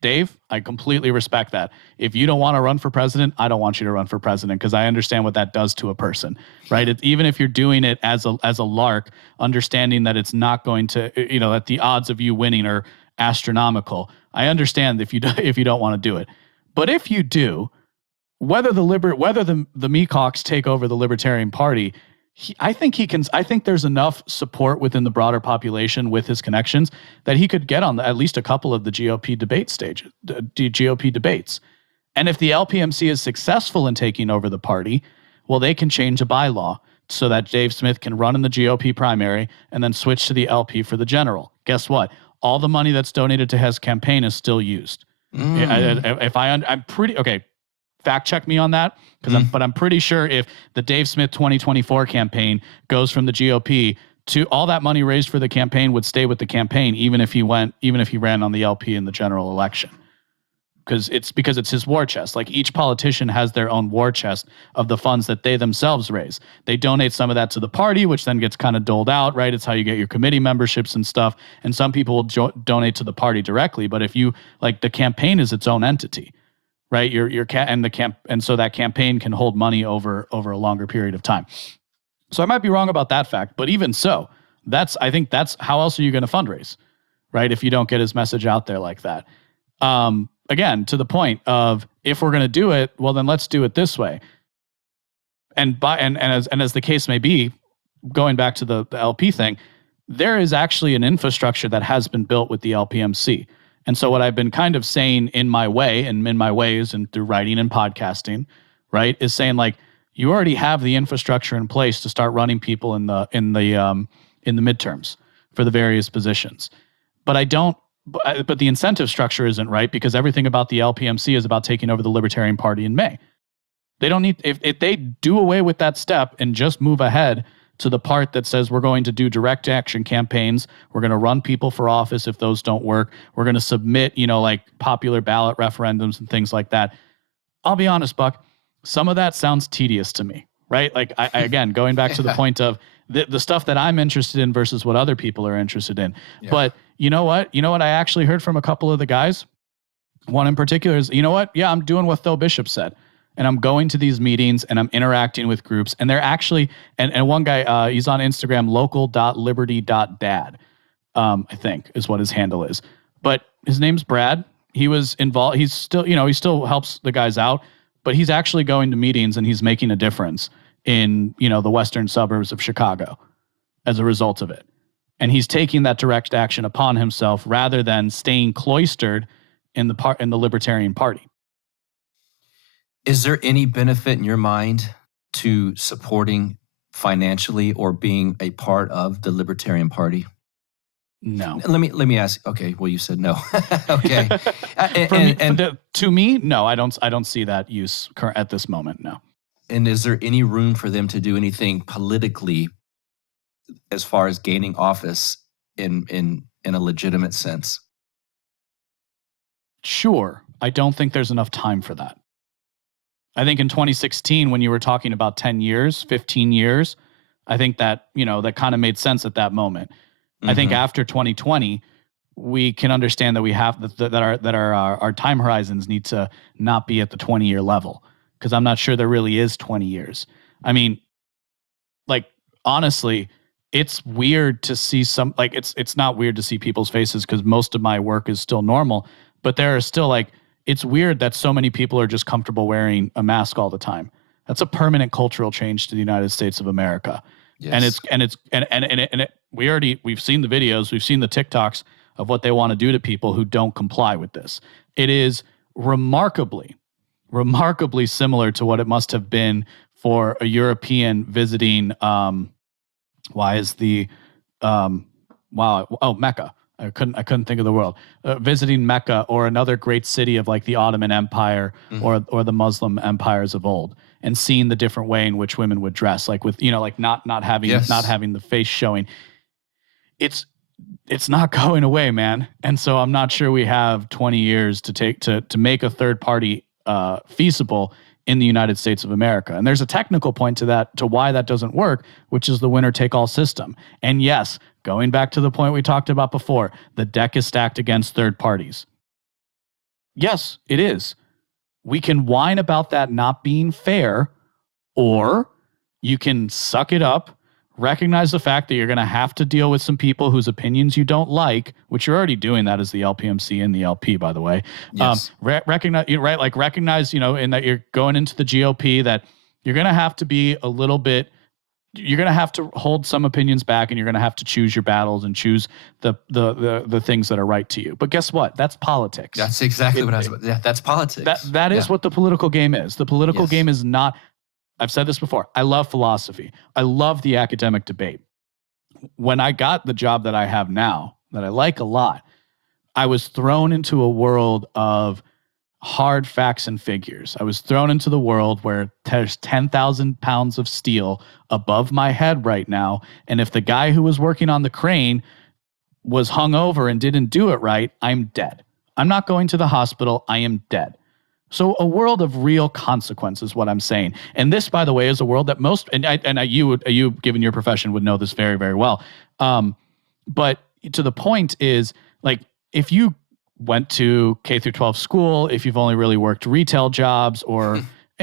Dave, I completely respect that. If you don't want to run for president, I don't want you to run for president, because I understand what that does to a person, right? Even if you're doing it as a lark, understanding that it's not going to, you know, that the odds of you winning are astronomical. I understand if you don't want to do it. But if you do, whether the Meacocks take over the Libertarian Party, I think there's enough support within the broader population with his connections that he could get on at least a couple of the GOP debate stages, GOP debates. And if the LPMC is successful in taking over the party, well, they can change a bylaw so that Dave Smith can run in the GOP primary and then switch to the LP for the general. Guess what? All the money that's donated to his campaign is still used. I'm pretty okay. Fact check me on that, but I'm pretty sure if the Dave Smith 2024 campaign goes from the GOP to all that money raised for the campaign would stay with the campaign, even if he ran on the LP in the general election, because it's his war chest. Like, each politician has their own war chest of the funds that they themselves raise. They donate some of that to the party, which then gets kind of doled out, right? It's how you get your committee memberships and stuff. And some people will donate to the party directly, but if you like, the campaign is its own entity. Right, and so that campaign can hold money over a longer period of time. So I might be wrong about that fact, but even so, I think that's how else are you going to fundraise, right? If you don't get his message out there like that. Again, to the point of, if we're going to do it, well, then let's do it this way. And as the case may be, going back to the LP thing, there is actually an infrastructure that has been built with the LPMC. And so what I've been kind of saying in my ways and through writing and podcasting, right, is saying, like, you already have the infrastructure in place to start running people in the midterms for the various positions. But the incentive structure isn't right, because everything about the LPMC is about taking over the Libertarian Party in May. They don't need, if they do away with that step and just move ahead to the part that says we're going to do direct action campaigns, we're going to run people for office if those don't work, we're going to submit, like popular ballot referendums and things like that. I'll be honest, Buck, some of that sounds tedious to me, right? Like, I again, going back to the point of the stuff that I'm interested in versus what other people are interested in. Yeah. But you know what I actually heard from a couple of the guys? One in particular is, yeah, I'm doing what Tho Bishop said. And I'm going to these meetings and I'm interacting with groups, and they're actually, and one guy, he's on Instagram, local.liberty.dad, I think is what his handle is. But his name's Brad. He was involved. He's still, he still helps the guys out, but he's actually going to meetings and he's making a difference in, the western suburbs of Chicago as a result of it. And he's taking that direct action upon himself rather than staying cloistered in the Libertarian Party. Is there any benefit in your mind to supporting financially or being a part of the Libertarian Party? No. Let me ask. Okay, well, you said no. Okay. To me, no. I don't see that use at this moment. No. And is there any room for them to do anything politically, as far as gaining office in a legitimate sense? Sure. I don't think there's enough time for that. I think in 2016, when you were talking about 10 years, 15 years, I think that, that kind of made sense at that moment. Mm-hmm. I think after 2020, we can understand that we have that our time horizons need to not be at the 20-year level, because I'm not sure there really is 20 years. I mean, like, honestly, it's weird to see it's not weird to see people's faces, because most of my work is still normal, but there are still it's weird that so many people are just comfortable wearing a mask all the time. That's a permanent cultural change to the United States of America. Yes. We've seen the videos, we've seen the TikToks of what they want to do to people who don't comply with this. It is remarkably similar to what it must have been for a European visiting, Mecca. I couldn't think of the world. Visiting Mecca or another great city of like the Ottoman Empire or the Muslim empires of old, and seeing the different way in which women would dress, like with, like not having the face showing. It's not going away, man. And so I'm not sure we have 20 years to make a third party feasible in the United States of America. And there's a technical point to why that doesn't work, which is the winner take all system. And yes, going back to the point we talked about before, the deck is stacked against third parties. Yes, it is. We can whine about that not being fair, or you can suck it up, recognize the fact that you're going to have to deal with some people whose opinions you don't like, which you're already doing that as the LPMC and the LP, by the way. Yes. Recognize, right? Like recognize, in that you're going into the GOP, that you're going to have to be a little bit, you're going to have to hold some opinions back, and you're going to have to choose your battles and choose the things that are right to you. But guess what? That's politics. That's exactly what I was. Yeah, that's politics. That is what the political game is. The political game is not. I've said this before. I love philosophy. I love the academic debate. When I got the job that I have now, that I like a lot, I was thrown into a world of hard facts and figures. I was thrown into the world where there's 10,000 pounds of steel above my head right now. And if the guy who was working on the crane was hungover and didn't do it right, I'm dead. I'm not going to the hospital. I am dead. So a world of real consequence is what I'm saying. And this, by the way, is a world that most, you given your profession would know this very, very well. But to the point is, like, if you went to K through 12 school, if you've only really worked retail jobs or,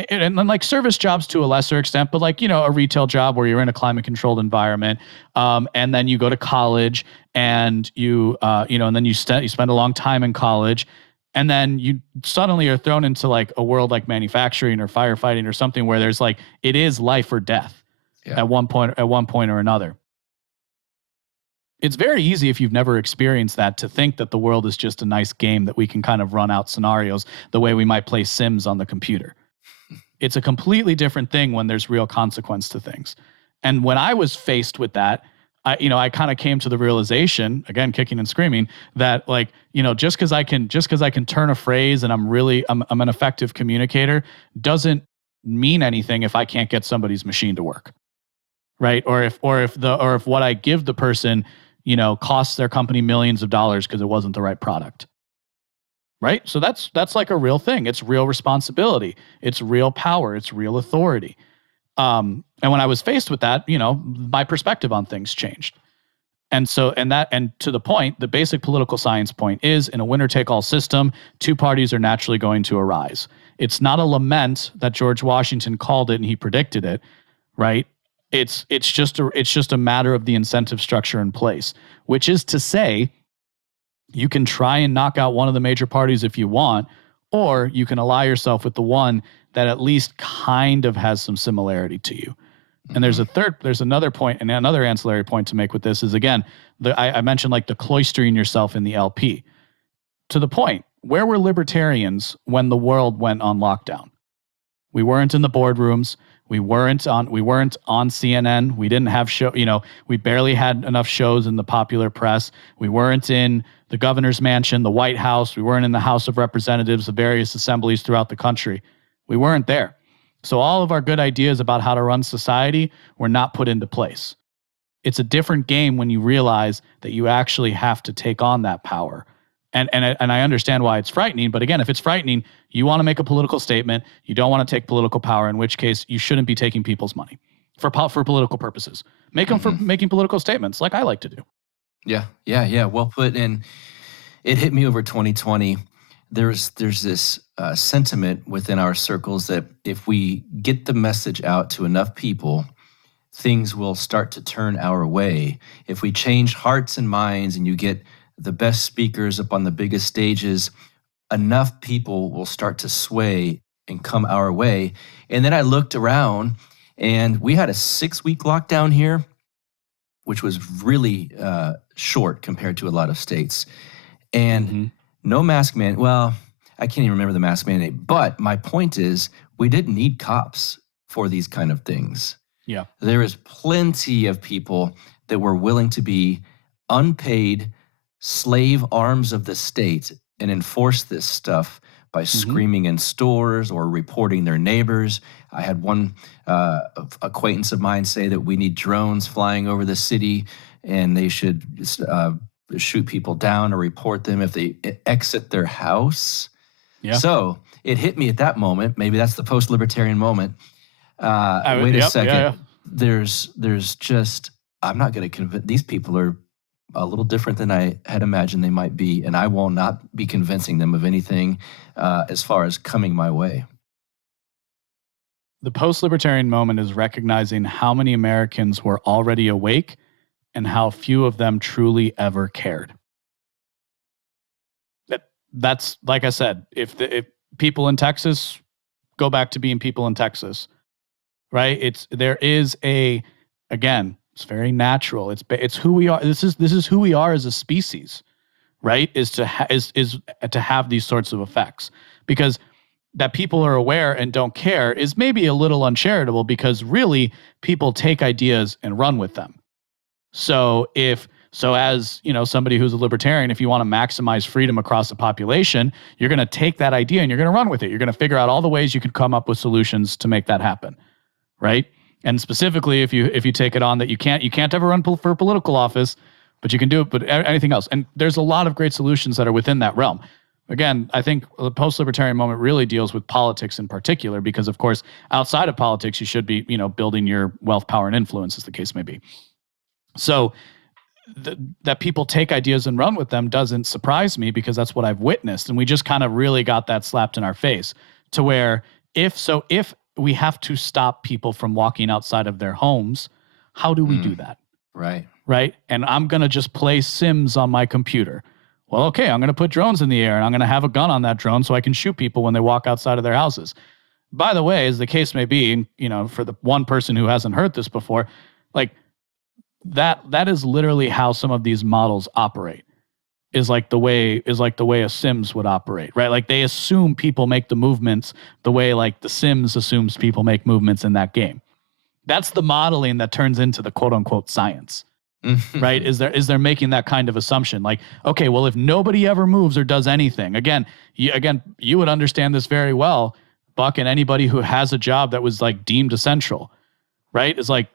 and like service jobs to a lesser extent, but like, a retail job where you're in a climate controlled environment. And then you go to college and and then you spend a long time in college. And then you suddenly are thrown into like a world like manufacturing or firefighting or something where there's like, it is life or death at one point or another. It's very easy, if you've never experienced that, to think that the world is just a nice game that we can kind of run out scenarios the way we might play Sims on the computer. It's a completely different thing when there's real consequence to things. And when I was faced with that, I kind of came to the realization, again, kicking and screaming, that like, just because I can turn a phrase and I'm an effective communicator doesn't mean anything if I can't get somebody's machine to work, right? Or if what I give the person, costs their company millions of dollars because it wasn't the right product, right? So that's like a real thing. It's real responsibility. It's real power. It's real authority. And when I was faced with that, my perspective on things changed. And so, and to the point, the basic political science point is, in a winner-take-all system, two parties are naturally going to arise. It's not a lament that George Washington called it and he predicted it, right? It's just a matter of the incentive structure in place, which is to say, you can try and knock out one of the major parties if you want, or you can ally yourself with the one that at least kind of has some similarity to you. And there's another point, and another ancillary point to make with this is, again, I mentioned like the cloistering yourself in the LP. To the point, where were libertarians when the world went on lockdown? We weren't in the boardrooms. We weren't on CNN. We didn't have we barely had enough shows in the popular press. We weren't in the governor's mansion, the White House. We weren't in the House of Representatives, the various assemblies throughout the country. We weren't there. So all of our good ideas about how to run society were not put into place. It's a different game when you realize that you actually have to take on that power. And I understand why it's frightening, but again, if it's frightening, you want to make a political statement, you don't want to take political power, in which case you shouldn't be taking people's money for political purposes. Make them for making political statements like I like to do. Yeah. Well put. And it hit me over 2020. There's this sentiment within our circles that if we get the message out to enough people, things will start to turn our way. If we change hearts and minds and you get the best speakers up on the biggest stages, enough people will start to sway and come our way. And then I looked around and we had a 6-week lockdown here, which was really short compared to a lot of states. And no mask mandate. Well, I can't even remember the mask mandate. But my point is, we didn't need cops for these kind of things. Yeah. There is plenty of people that were willing to be unpaid slave arms of the state and enforce this stuff by screaming in stores or reporting their neighbors. I had one acquaintance of mine say that we need drones flying over the city and they should shoot people down or report them if they exit their house. Yeah. So it hit me at that moment. Maybe that's the post-libertarian moment. Wait a second. Yeah. There's just, I'm not going to convince, these people are a little different than I had imagined they might be, and I will not be convincing them of anything as far as coming my way. The post-libertarian moment is recognizing how many Americans were already awake and how few of them truly ever cared. That's like I said, if people in Texas go back to being people in Texas, right? It's very natural. It's who we are. This is who we are as a species, right? Is to have these sorts of effects, because that people are aware and don't care is maybe a little uncharitable, because really people take ideas and run with them. So as somebody who's a libertarian, if you want to maximize freedom across the population, you're going to take that idea and you're going to run with it. You're going to figure out all the ways you can come up with solutions to make that happen, right? And specifically, if you take it on that you can't ever run for political office, but you can do it, but anything else. And there's a lot of great solutions that are within that realm. Again, I think the post-libertarian moment really deals with politics in particular, because of course, outside of politics, you should be, building your wealth, power, and influence, as the case may be. So that people take ideas and run with them doesn't surprise me, because that's what I've witnessed. And we just kind of really got that slapped in our face, to where if we have to stop people from walking outside of their homes, how do we do that? Right. And I'm going to just play Sims on my computer. Well, okay, I'm going to put drones in the air and I'm going to have a gun on that drone so I can shoot people when they walk outside of their houses. By the way, as the case may be, for the one person who hasn't heard this before, like that is literally how some of these models operate. Is like the way a Sims would operate, right? Like they assume people make the movements the way like the Sims assumes people make movements in that game. That's the modeling that turns into the quote unquote science, right? Is they're making that kind of assumption, like, okay, well, if nobody ever moves or does anything, again, you would understand this very well, Buck, and anybody who has a job that was like deemed essential, right? It's like,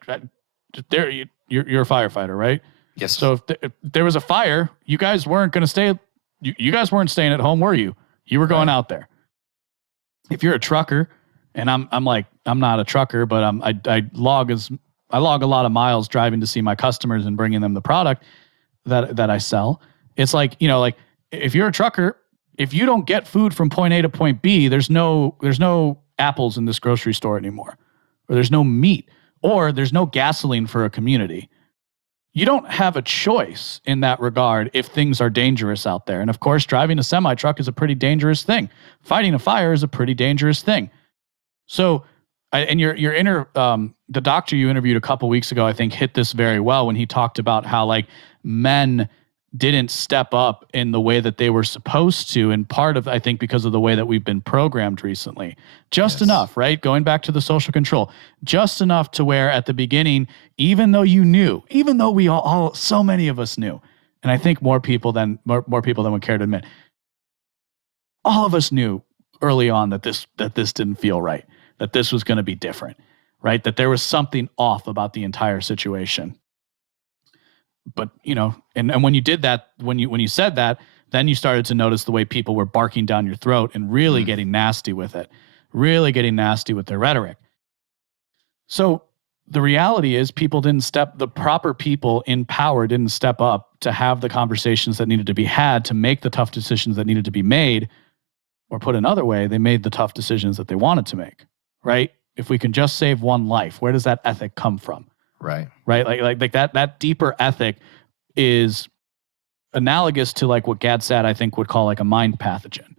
you're a firefighter, right? Yes. So if there was a fire, you guys weren't going to stay. You guys weren't staying at home, were you? You were going out there. If you're a trucker, and I'm not a trucker, but I log a lot of miles driving to see my customers and bringing them the product that I sell. It's like, like if you're a trucker, if you don't get food from point A to point B, there's no apples in this grocery store anymore, or there's no meat, or there's no gasoline for a community. You don't have a choice in that regard if things are dangerous out there. And of course, driving a semi-truck is a pretty dangerous thing. Fighting a fire is a pretty dangerous thing. So, the doctor you interviewed a couple weeks ago, I think, hit this very well when he talked about how like men didn't step up in the way that they were supposed to, in part of, I think, because of the way that we've been programmed recently. Just enough, right? Going back to the social control, just enough to where at the beginning, even though we all so many of us knew, and I think more people than would care to admit, all of us knew early on that this didn't feel right, that this was going to be different, right? That there was something off about the entire situation. But, and when you did that, when you said that, then you started to notice the way people were barking down your throat and really getting nasty with it, really getting nasty with their rhetoric. So the reality is the proper people in power didn't step up to have the conversations that needed to be had, to make the tough decisions that needed to be made, or put another way, they made the tough decisions that they wanted to make, right? If we can just save one life, where does that ethic come from? Right. Like that deeper ethic is analogous to like what Gadsad, I think, would call like a mind pathogen,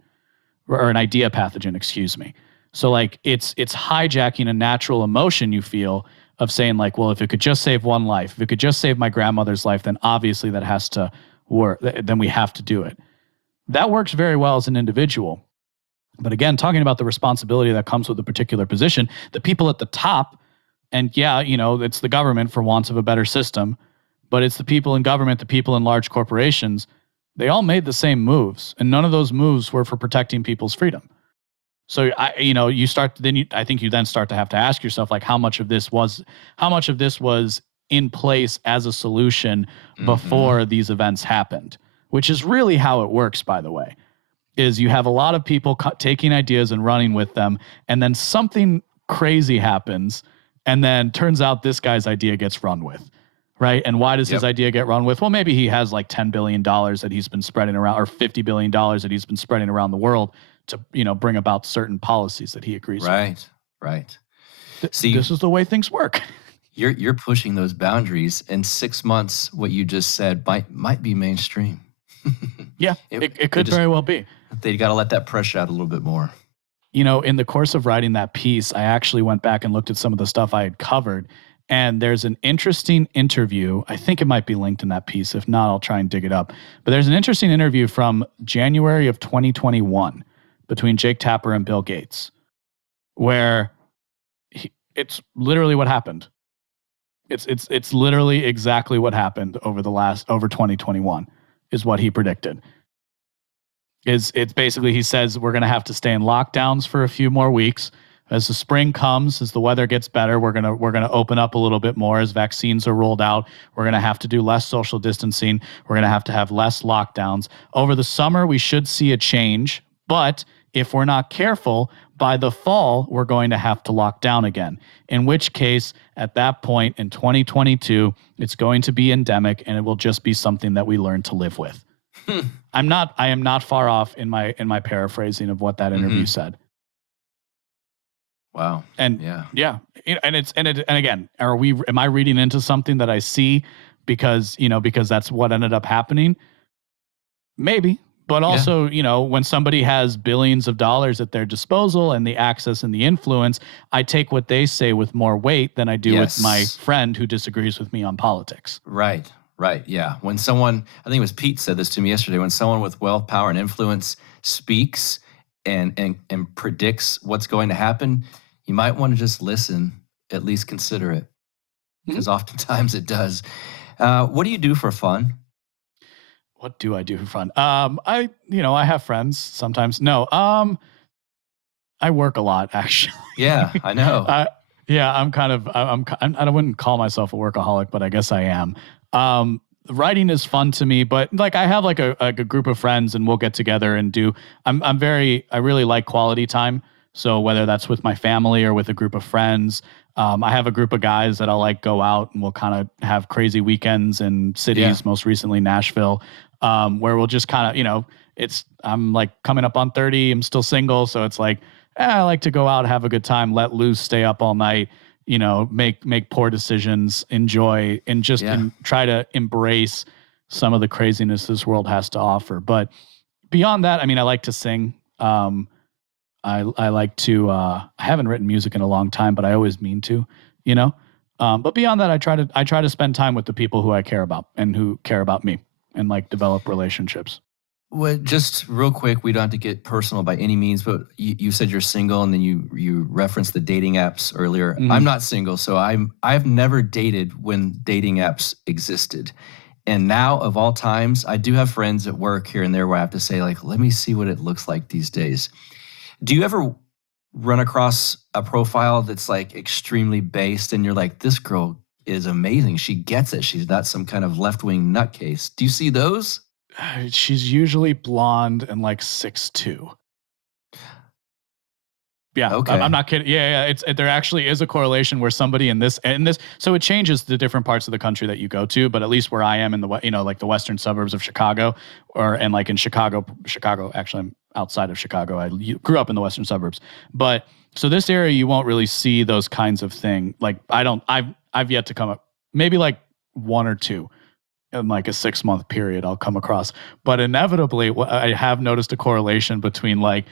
or an idea pathogen, excuse me. So like it's hijacking a natural emotion you feel of saying like, well, if it could just save one life, if it could just save my grandmother's life, then obviously that has to work. Then we have to do it. That works very well as an individual. But again, talking about the responsibility that comes with a particular position, the people at the top, and yeah, it's the government for wants of a better system, but it's the people in government, the people in large corporations, they all made the same moves, and none of those moves were for protecting people's freedom. So I think you then start to have to ask yourself, like, how much of this was in place as a solution before these events happened, which is really how it works, by the way, is you have a lot of people taking ideas and running with them, and then something crazy happens, and then turns out this guy's idea gets run with. Right. And why does his idea get run with? Well, maybe he has like $10 billion that he's been spreading around, or $50 billion that he's been spreading around the world to, bring about certain policies that he agrees with. Right. See, this is the way things work. You're pushing those boundaries. In 6 months, what you just said might be mainstream. Yeah, it could very well be. They got to let that pressure out a little bit more. In the course of writing that piece, I actually went back and looked at some of the stuff I had covered. And there's an interesting interview. I think it might be linked in that piece. If not, I'll try and dig it up. But there's an interesting interview from January of 2021 between Jake Tapper and Bill Gates, where it's literally what happened. It's literally exactly what happened over 2021 is what he predicted. It's basically, he says we're going to have to stay in lockdowns for a few more weeks. As the spring comes, as the weather gets better, we're gonna open up a little bit more. As vaccines are rolled out, we're gonna have to do less social distancing. We're gonna have to have less lockdowns. Over the summer, we should see a change, but if we're not careful, by the fall, we're going to have to lock down again. In which case, at that point in 2022, it's going to be endemic, and it will just be something that we learn to live with. I am not far off in my paraphrasing of what that interview said. Wow. And yeah. And again, am I reading into something that I see because that's what ended up happening? Maybe. But also, when somebody has billions of dollars at their disposal and the access and the influence, I take what they say with more weight than I do with my friend who disagrees with me on politics. Right. Yeah. When someone, I think it was Pete said this to me yesterday, when someone with wealth, power, and influence speaks and predicts what's going to happen, you might want to just listen, at least consider it, because oftentimes it does. What do you do for fun? What do I do for fun? I have friends sometimes. No, I work a lot, actually. Yeah, I know. I wouldn't call myself a workaholic, but I guess I am. Writing is fun to me, but like I have like a group of friends, and we'll get together and do. I really like quality time. So whether that's with my family or with a group of friends, I have a group of guys that I'll like go out and we'll kind of have crazy weekends in cities, most recently Nashville, where we'll just kind of, I'm like coming up on 30, I'm still single. So it's like, I like to go out, have a good time, let loose, stay up all night, make poor decisions, enjoy, and just try to embrace some of the craziness this world has to offer. But beyond that, I like to sing. I like to, I haven't written music in a long time, but I always mean to, but beyond that, I try to spend time with the people who I care about and who care about me, and like develop relationships. Well, just real quick, we don't have to get personal by any means, but you said you're single, and then you referenced the dating apps earlier. Mm-hmm. I'm not single, so I've never dated when dating apps existed. And now, of all times, I do have friends at work here and there where I have to say, like, let me see what it looks like these days. Do you ever run across a profile that's like extremely based and you're like, this girl is amazing. She gets it. She's not some kind of left-wing nutcase. Do you see those? She's usually blonde and like 6'2". Yeah, okay. I'm not kidding. Yeah. There actually is a correlation where somebody in this, so it changes the different parts of the country that you go to, but at least where I am in the, like the western suburbs of Chicago, and like in Chicago, actually I'm outside of Chicago. I grew up in the western suburbs, but so this area, you won't really see those kinds of things. Like I've yet to come up, maybe like one or two in like a 6-month period I'll come across, but inevitably I have noticed a correlation between like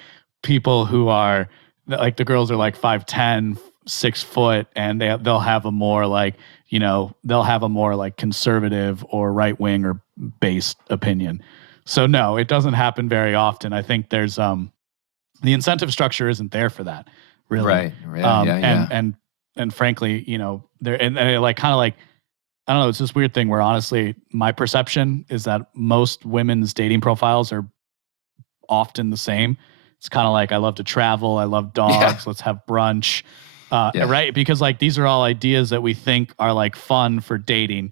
people who are like, the girls are like 5'10", 6 foot, and they'll have a more like, they'll have a more like conservative or right wing or based opinion. So no, it doesn't happen very often. I think there's the incentive structure isn't there for that, really. Right. Yeah. And frankly, you know, there and like kind of like, I don't know, it's this weird thing where honestly, my perception is that most women's dating profiles are often the same. It's kind of like, I love to travel, I love dogs, let's have brunch, right? Because like these are all ideas that we think are like fun for dating.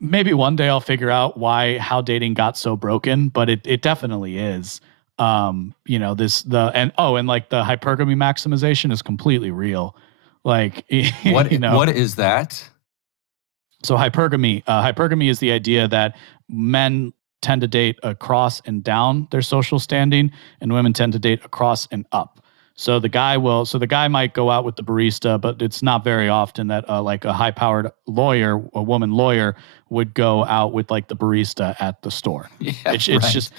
Maybe one day I'll figure out how dating got so broken, but it definitely is. You know, and like the hypergamy maximization is completely real. Like, what you know, what is that? So hypergamy is the idea that men tend to date across and down their social standing, and women tend to date across and up. So the guy might go out with the barista, but it's not very often that like a high-powered lawyer, a woman lawyer, would go out with like the barista at the store. Yeah, it's just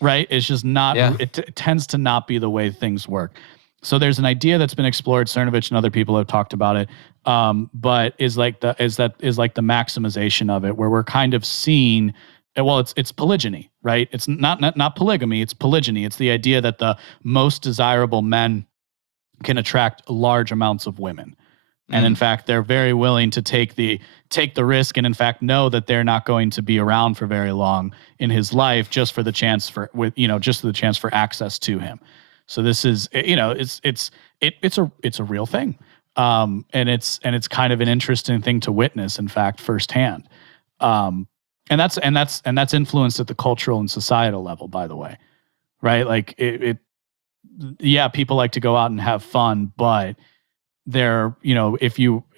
right. It's just not. Yeah. It tends to not be the way things work. So there's an idea that's been explored. Cernovich and other people have talked about it, but is like the maximization of it, where we're kind of seeing. Well, it's polygyny, right? It's not polygamy. It's polygyny. It's the idea that the most desirable men can attract large amounts of women, and in fact, they're very willing to take the risk, and in fact, know that they're not going to be around for very long in his life, just for the chance for access to him. So this is, you know, it's a real thing, and it's kind of an interesting thing to witness, in fact, firsthand. And that's influenced at the cultural and societal level, by the way, right? Like people like to go out and have fun, but they're, you know,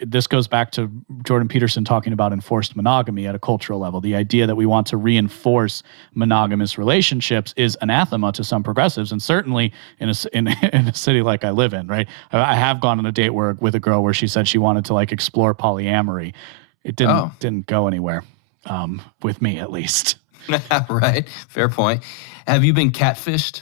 this goes back to Jordan Peterson talking about enforced monogamy at a cultural level. The idea that we want to reinforce monogamous relationships is anathema to some progressives, and certainly in a city like I live in, right? I have gone on a date with a girl where she said she wanted to like explore polyamory. It didn't go anywhere. With me, at least. Right. Fair point. Have you been catfished?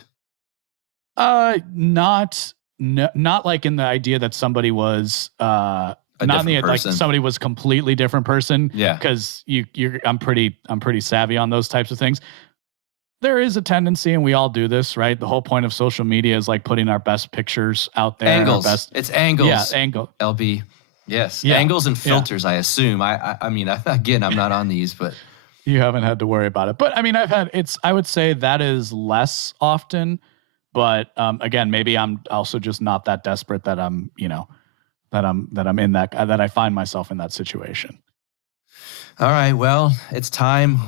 Not like in the idea that somebody was not in the like somebody was completely different person. Yeah. Because I'm pretty savvy on those types of things. There is a tendency, and we all do this, right? The whole point of social media is like putting our best pictures out there. Angles. It's angles. Yeah, angle. LB. Yes. Yeah. Angles and filters, I assume. I mean, again, I'm not on these, but you haven't had to worry about it. But I mean, I would say that is less often, but again, maybe I'm also just not that desperate that I'm, you know, that I find myself in that situation. All right. Well, it's time.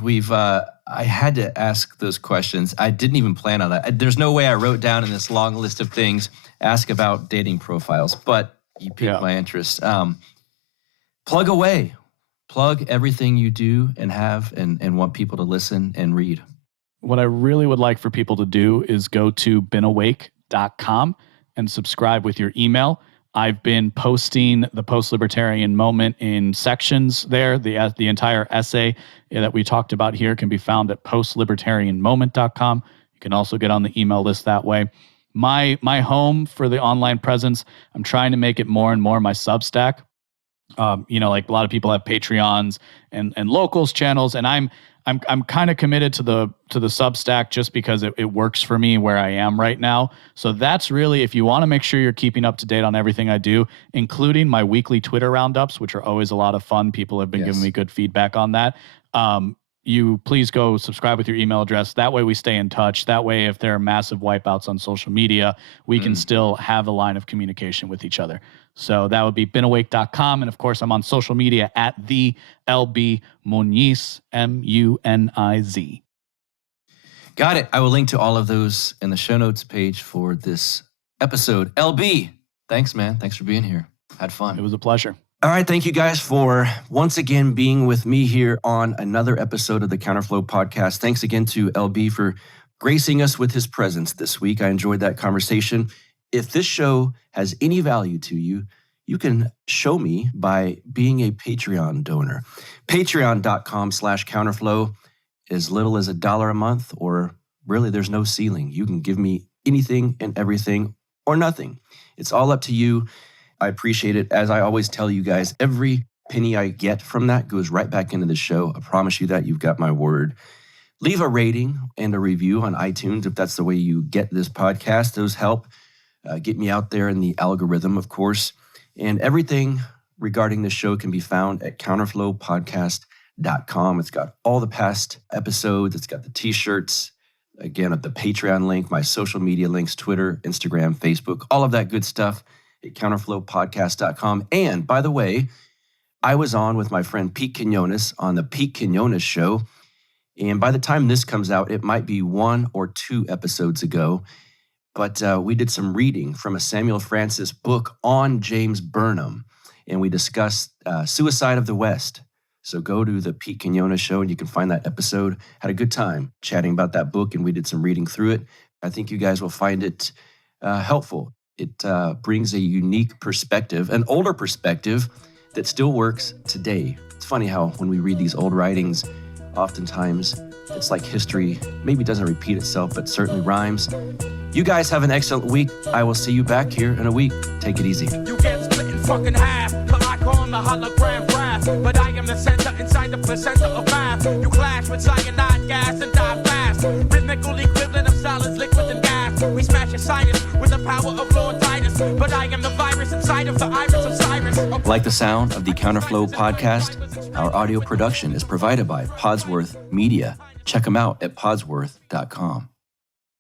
I had to ask those questions. I didn't even plan on that. There's no way I wrote down in this long list of things, ask about dating profiles, but you piqued my interest. Plug away. Plug everything you do and have and want people to listen and read. What I really would like for people to do is go to beenawake.com and subscribe with your email. I've been posting the post-libertarian moment in sections there. The entire essay that we talked about here can be found at postlibertarianmoment.com. You can also get on the email list that way. My home for the online presence, I'm trying to make it more and more my Substack. You know, like a lot of people have Patreons and locals channels, and I'm kind of committed to the Substack just because it works for me where I am right now. So that's really, if you want to make sure you're keeping up to date on everything I do, including my weekly Twitter roundups, which are always a lot of fun. People have been giving me good feedback on that. You please go subscribe with your email address. That way we stay in touch. That way, if there are massive wipeouts on social media, we can still have a line of communication with each other. So that would be beenawake.com. And of course, I'm on social media at the LB Muñiz, Muniz. Got it. I will link to all of those in the show notes page for this episode. LB, thanks, man. Thanks for being here. Had fun. It was a pleasure. All right. Thank you guys for once again being with me here on another episode of the Counterflow podcast. Thanks again to LB for gracing us with his presence this week. I enjoyed that conversation. If this show has any value to you, you can show me by being a Patreon donor. Patreon.com/counterflow, as little as $1 a month, or really there's no ceiling. You can give me anything and everything or nothing. It's all up to you. I appreciate it. As I always tell you guys, every penny I get from that goes right back into the show. I promise you that. You've got my word. leave a rating and a review on iTunes if that's the way you get this podcast. Those help get me out there in the algorithm, of course. And everything regarding this show can be found at counterflowpodcast.com. It's got all the past episodes. It's got the t-shirts, again, the Patreon link, my social media links, Twitter, Instagram, Facebook, all of that good stuff at counterflowpodcast.com. And by the way, I was on with my friend Pete Quinones on the Pete Quinones Show. And by the time this comes out, it might be 1 or 2 episodes ago. But we did some reading from a Samuel Francis book on James Burnham. And we discussed Suicide of the West. So go to the Pete Quinones Show and you can find that episode. Had a good time chatting about that book, and we did some reading through it. I think you guys will find it helpful. It brings a unique perspective, an older perspective that still works today. It's funny how when we read these old writings, oftentimes it's like history maybe doesn't repeat itself, but certainly rhymes. You guys have an excellent week. I will see you back here in a week. Take it easy. You get split in fucking half, cause I call him the hologram brass. But I am the center inside the placenta of math. You clash with cyanide gas and die fast. Rhythmical equivalent of solids, liquid and gas. We smash your sinus with the power of Lord Titus. But I am the virus inside of the iris of Cyrus. Like the sound of the Counterflow podcast? Our audio production is provided by Podsworth Media. Check them out at podsworth.com.